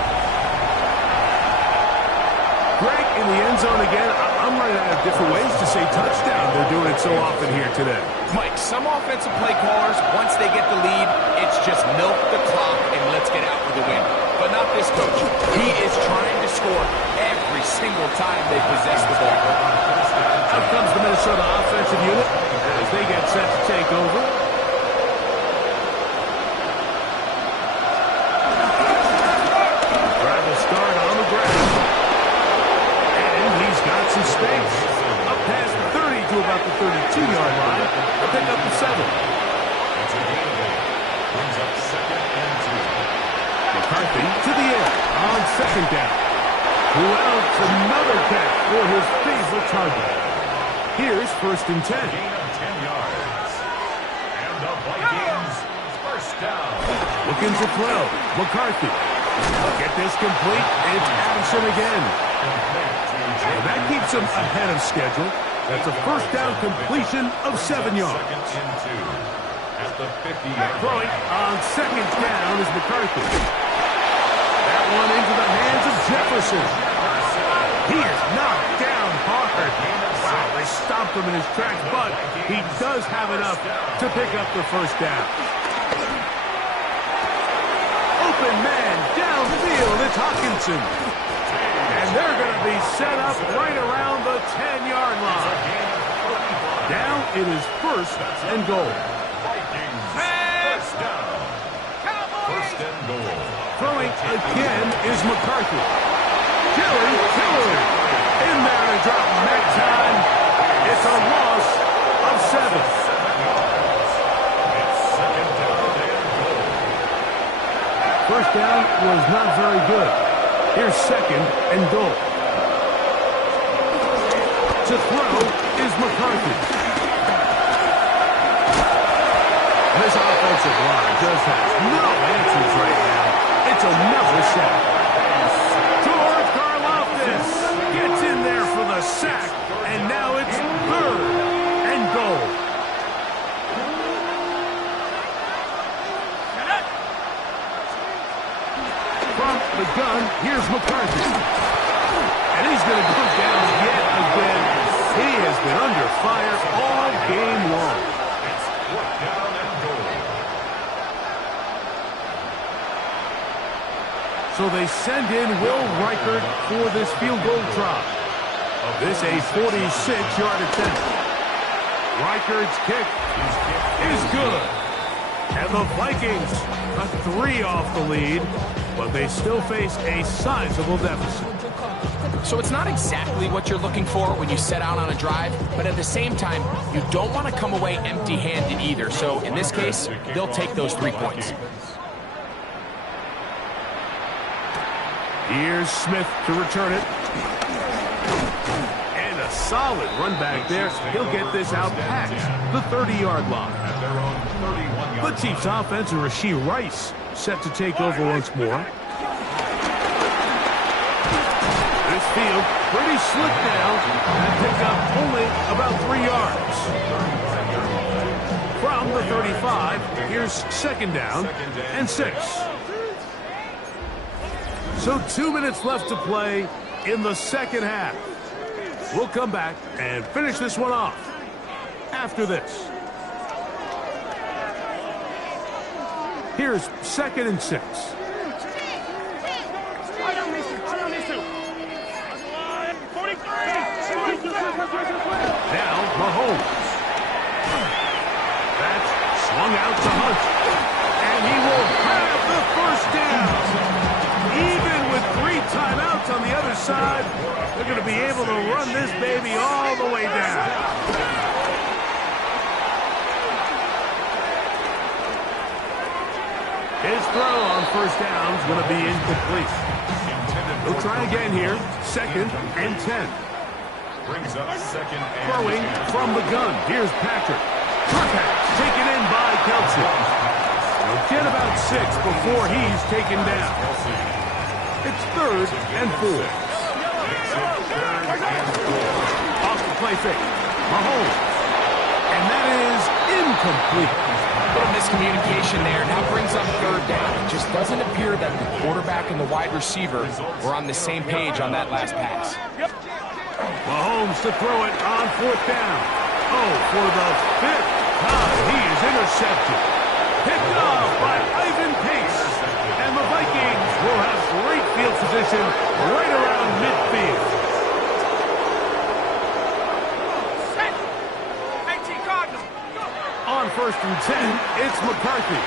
Greg in the end zone again. I'm running out of different ways to say touchdown. They're doing it so often here today. Mike, some offensive play callers, once they get the lead, it's just milk the clock and let's get out with a win. But not this coach. He is trying to score every single time they possess the ball. Out comes the Minnesota offensive unit as they get set to take over. Trying to start on the ground. And he's got some space. Up past the 30 to about the 32-yard line. They'll pick up the 7. Brings up 2nd and 2. McCarthy to the end on 2nd down. Who else? Another catch for his favorite target. Here's 1st and 10. Gain of 10 yards. And the Vikings first down. Looking to throw. McCarthy. Get this complete. It's Addison again. And that keeps him ahead of schedule. That's a first down completion of 7 yards. 2nd and 2 at the 50-yard Throwing on 2nd down is McCarthy. That one into the hands of Jefferson. He is knocked down hard. Wow, they stopped him in his tracks, but he does have enough to pick up the first down. Open man downfield, it's Hawkinson. And they're going to be set up right around the 10-yard line. Now it is 1st and goal. First down. 1st and goal. Throwing again is McCarthy. Tillery in there to drop him that time. It's a loss of 7. First down was not very good. Here's 2nd and goal. To throw is McCarthy. This offensive line just has no answers right now. It's another sack. George Karlaftis gets in there for the sack, and now it's 3rd and goal. From the gun, here's McCarthy. And he's going to go down yet again. He has been under fire all game long. It's 4th down and goal. So they send in Will Reichard for this field goal try. This a 46-yard attempt. Reichard's kick is good. And the Vikings cut 3 off the lead, but they still face a sizable deficit. So it's not exactly what you're looking for when you set out on a drive, but at the same time, you don't want to come away empty-handed either. So in this case, they'll take those 3 points. Here's Smith to return it. And a solid run back there. He'll get this out past the 30-yard line. The Chiefs offense and Rashee Rice set to take over once more. This field pretty slick now. And pick up only about 3 yards. From the 35, here's second down and 6. So 2 minutes left to play in the second half. We'll come back and finish this one off after this. Here's second and 6. Now Mahomes. That's swung out to Hunt. And he will have the first down. Even with 3 timeouts on the other side, they're going to be able to run this baby all the way down. His throw on first down is going to be incomplete. He'll try again here. Second and 10. Brings up second and Throwing from the gun. Here's Patrick. Taken in by Kelsey. He'll get about 6 before he's taken down. It's third and 4. Off the play fake. Mahomes. And that is incomplete. A little miscommunication there. Now brings up third down. It just doesn't appear that the quarterback and the wide receiver were on the same page on that last pass. Mahomes to throw it on fourth down. Oh, for the 5th time, he is intercepted. Picked off by Ivan Pace. And the Vikings will have great field position right around midfield. On first and 10, it's McCarthy.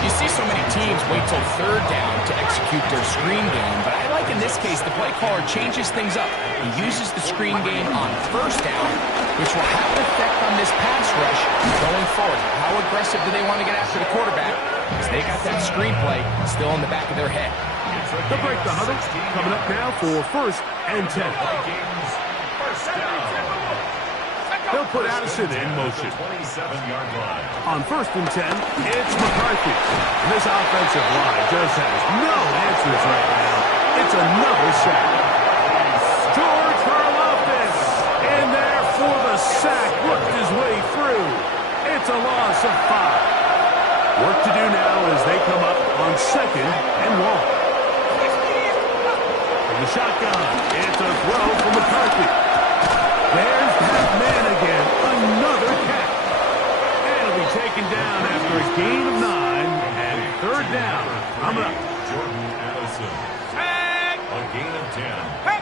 You see so many teams wait till third down to execute their screen game, but I like in this case the play caller changes things up. He uses the screen game on first down, which will have an effect on this pass rush going forward. How aggressive do they want to get after the quarterback? Because they got that screenplay still in the back of their head. To break the huddle, coming up now for first and 10. They'll put Addison in motion. On first and 10, it's McCarthy. This offensive line just has no answers right now. It's another sack. George Karlaftis in there for the sack. Worked his way through. It's a loss of 5. Work to do now as they come up on second and 1. From the shotgun, it's a throw from McCarthy. There's that man again, another catch. And he'll be taken down after a gain of 9 and third down. Coming up. Jordan Addison. A gain of 10.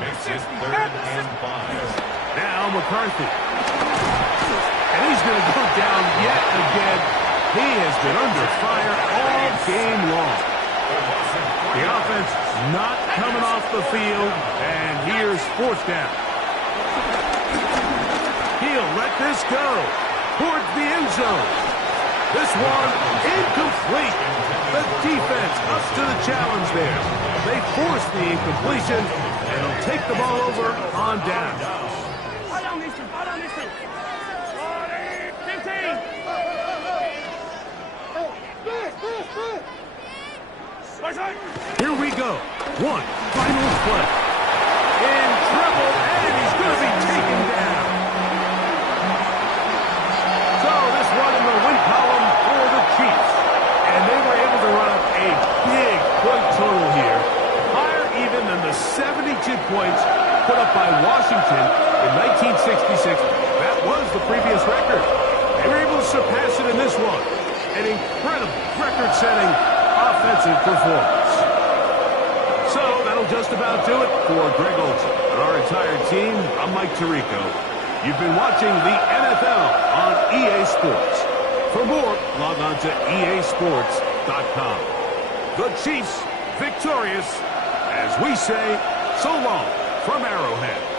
Makes it third and 5. Now McCarthy. And he's going to go down yet again. He has been under fire all game long. The offense not coming off the field. And here's fourth down. He'll let this go towards the end zone. This one incomplete. The defense up to the challenge there. They force the incompletion, and he'll take the ball over on down. Here we go. One final play. In trouble, and he's going to be taken down. So this one in the win column for the Chiefs. And they were able to run up a big point total here. Higher even than the 72 points put up by Washington in 1966. That was the previous record. They were able to surpass it in this one. An incredible record-setting offensive performance. So that'll just about do it for Greg Olson and our entire team. I'm Mike Tirico. You've been watching the NFL on EA Sports. For more, log on to easports.com. The Chiefs victorious as we say so long from Arrowhead.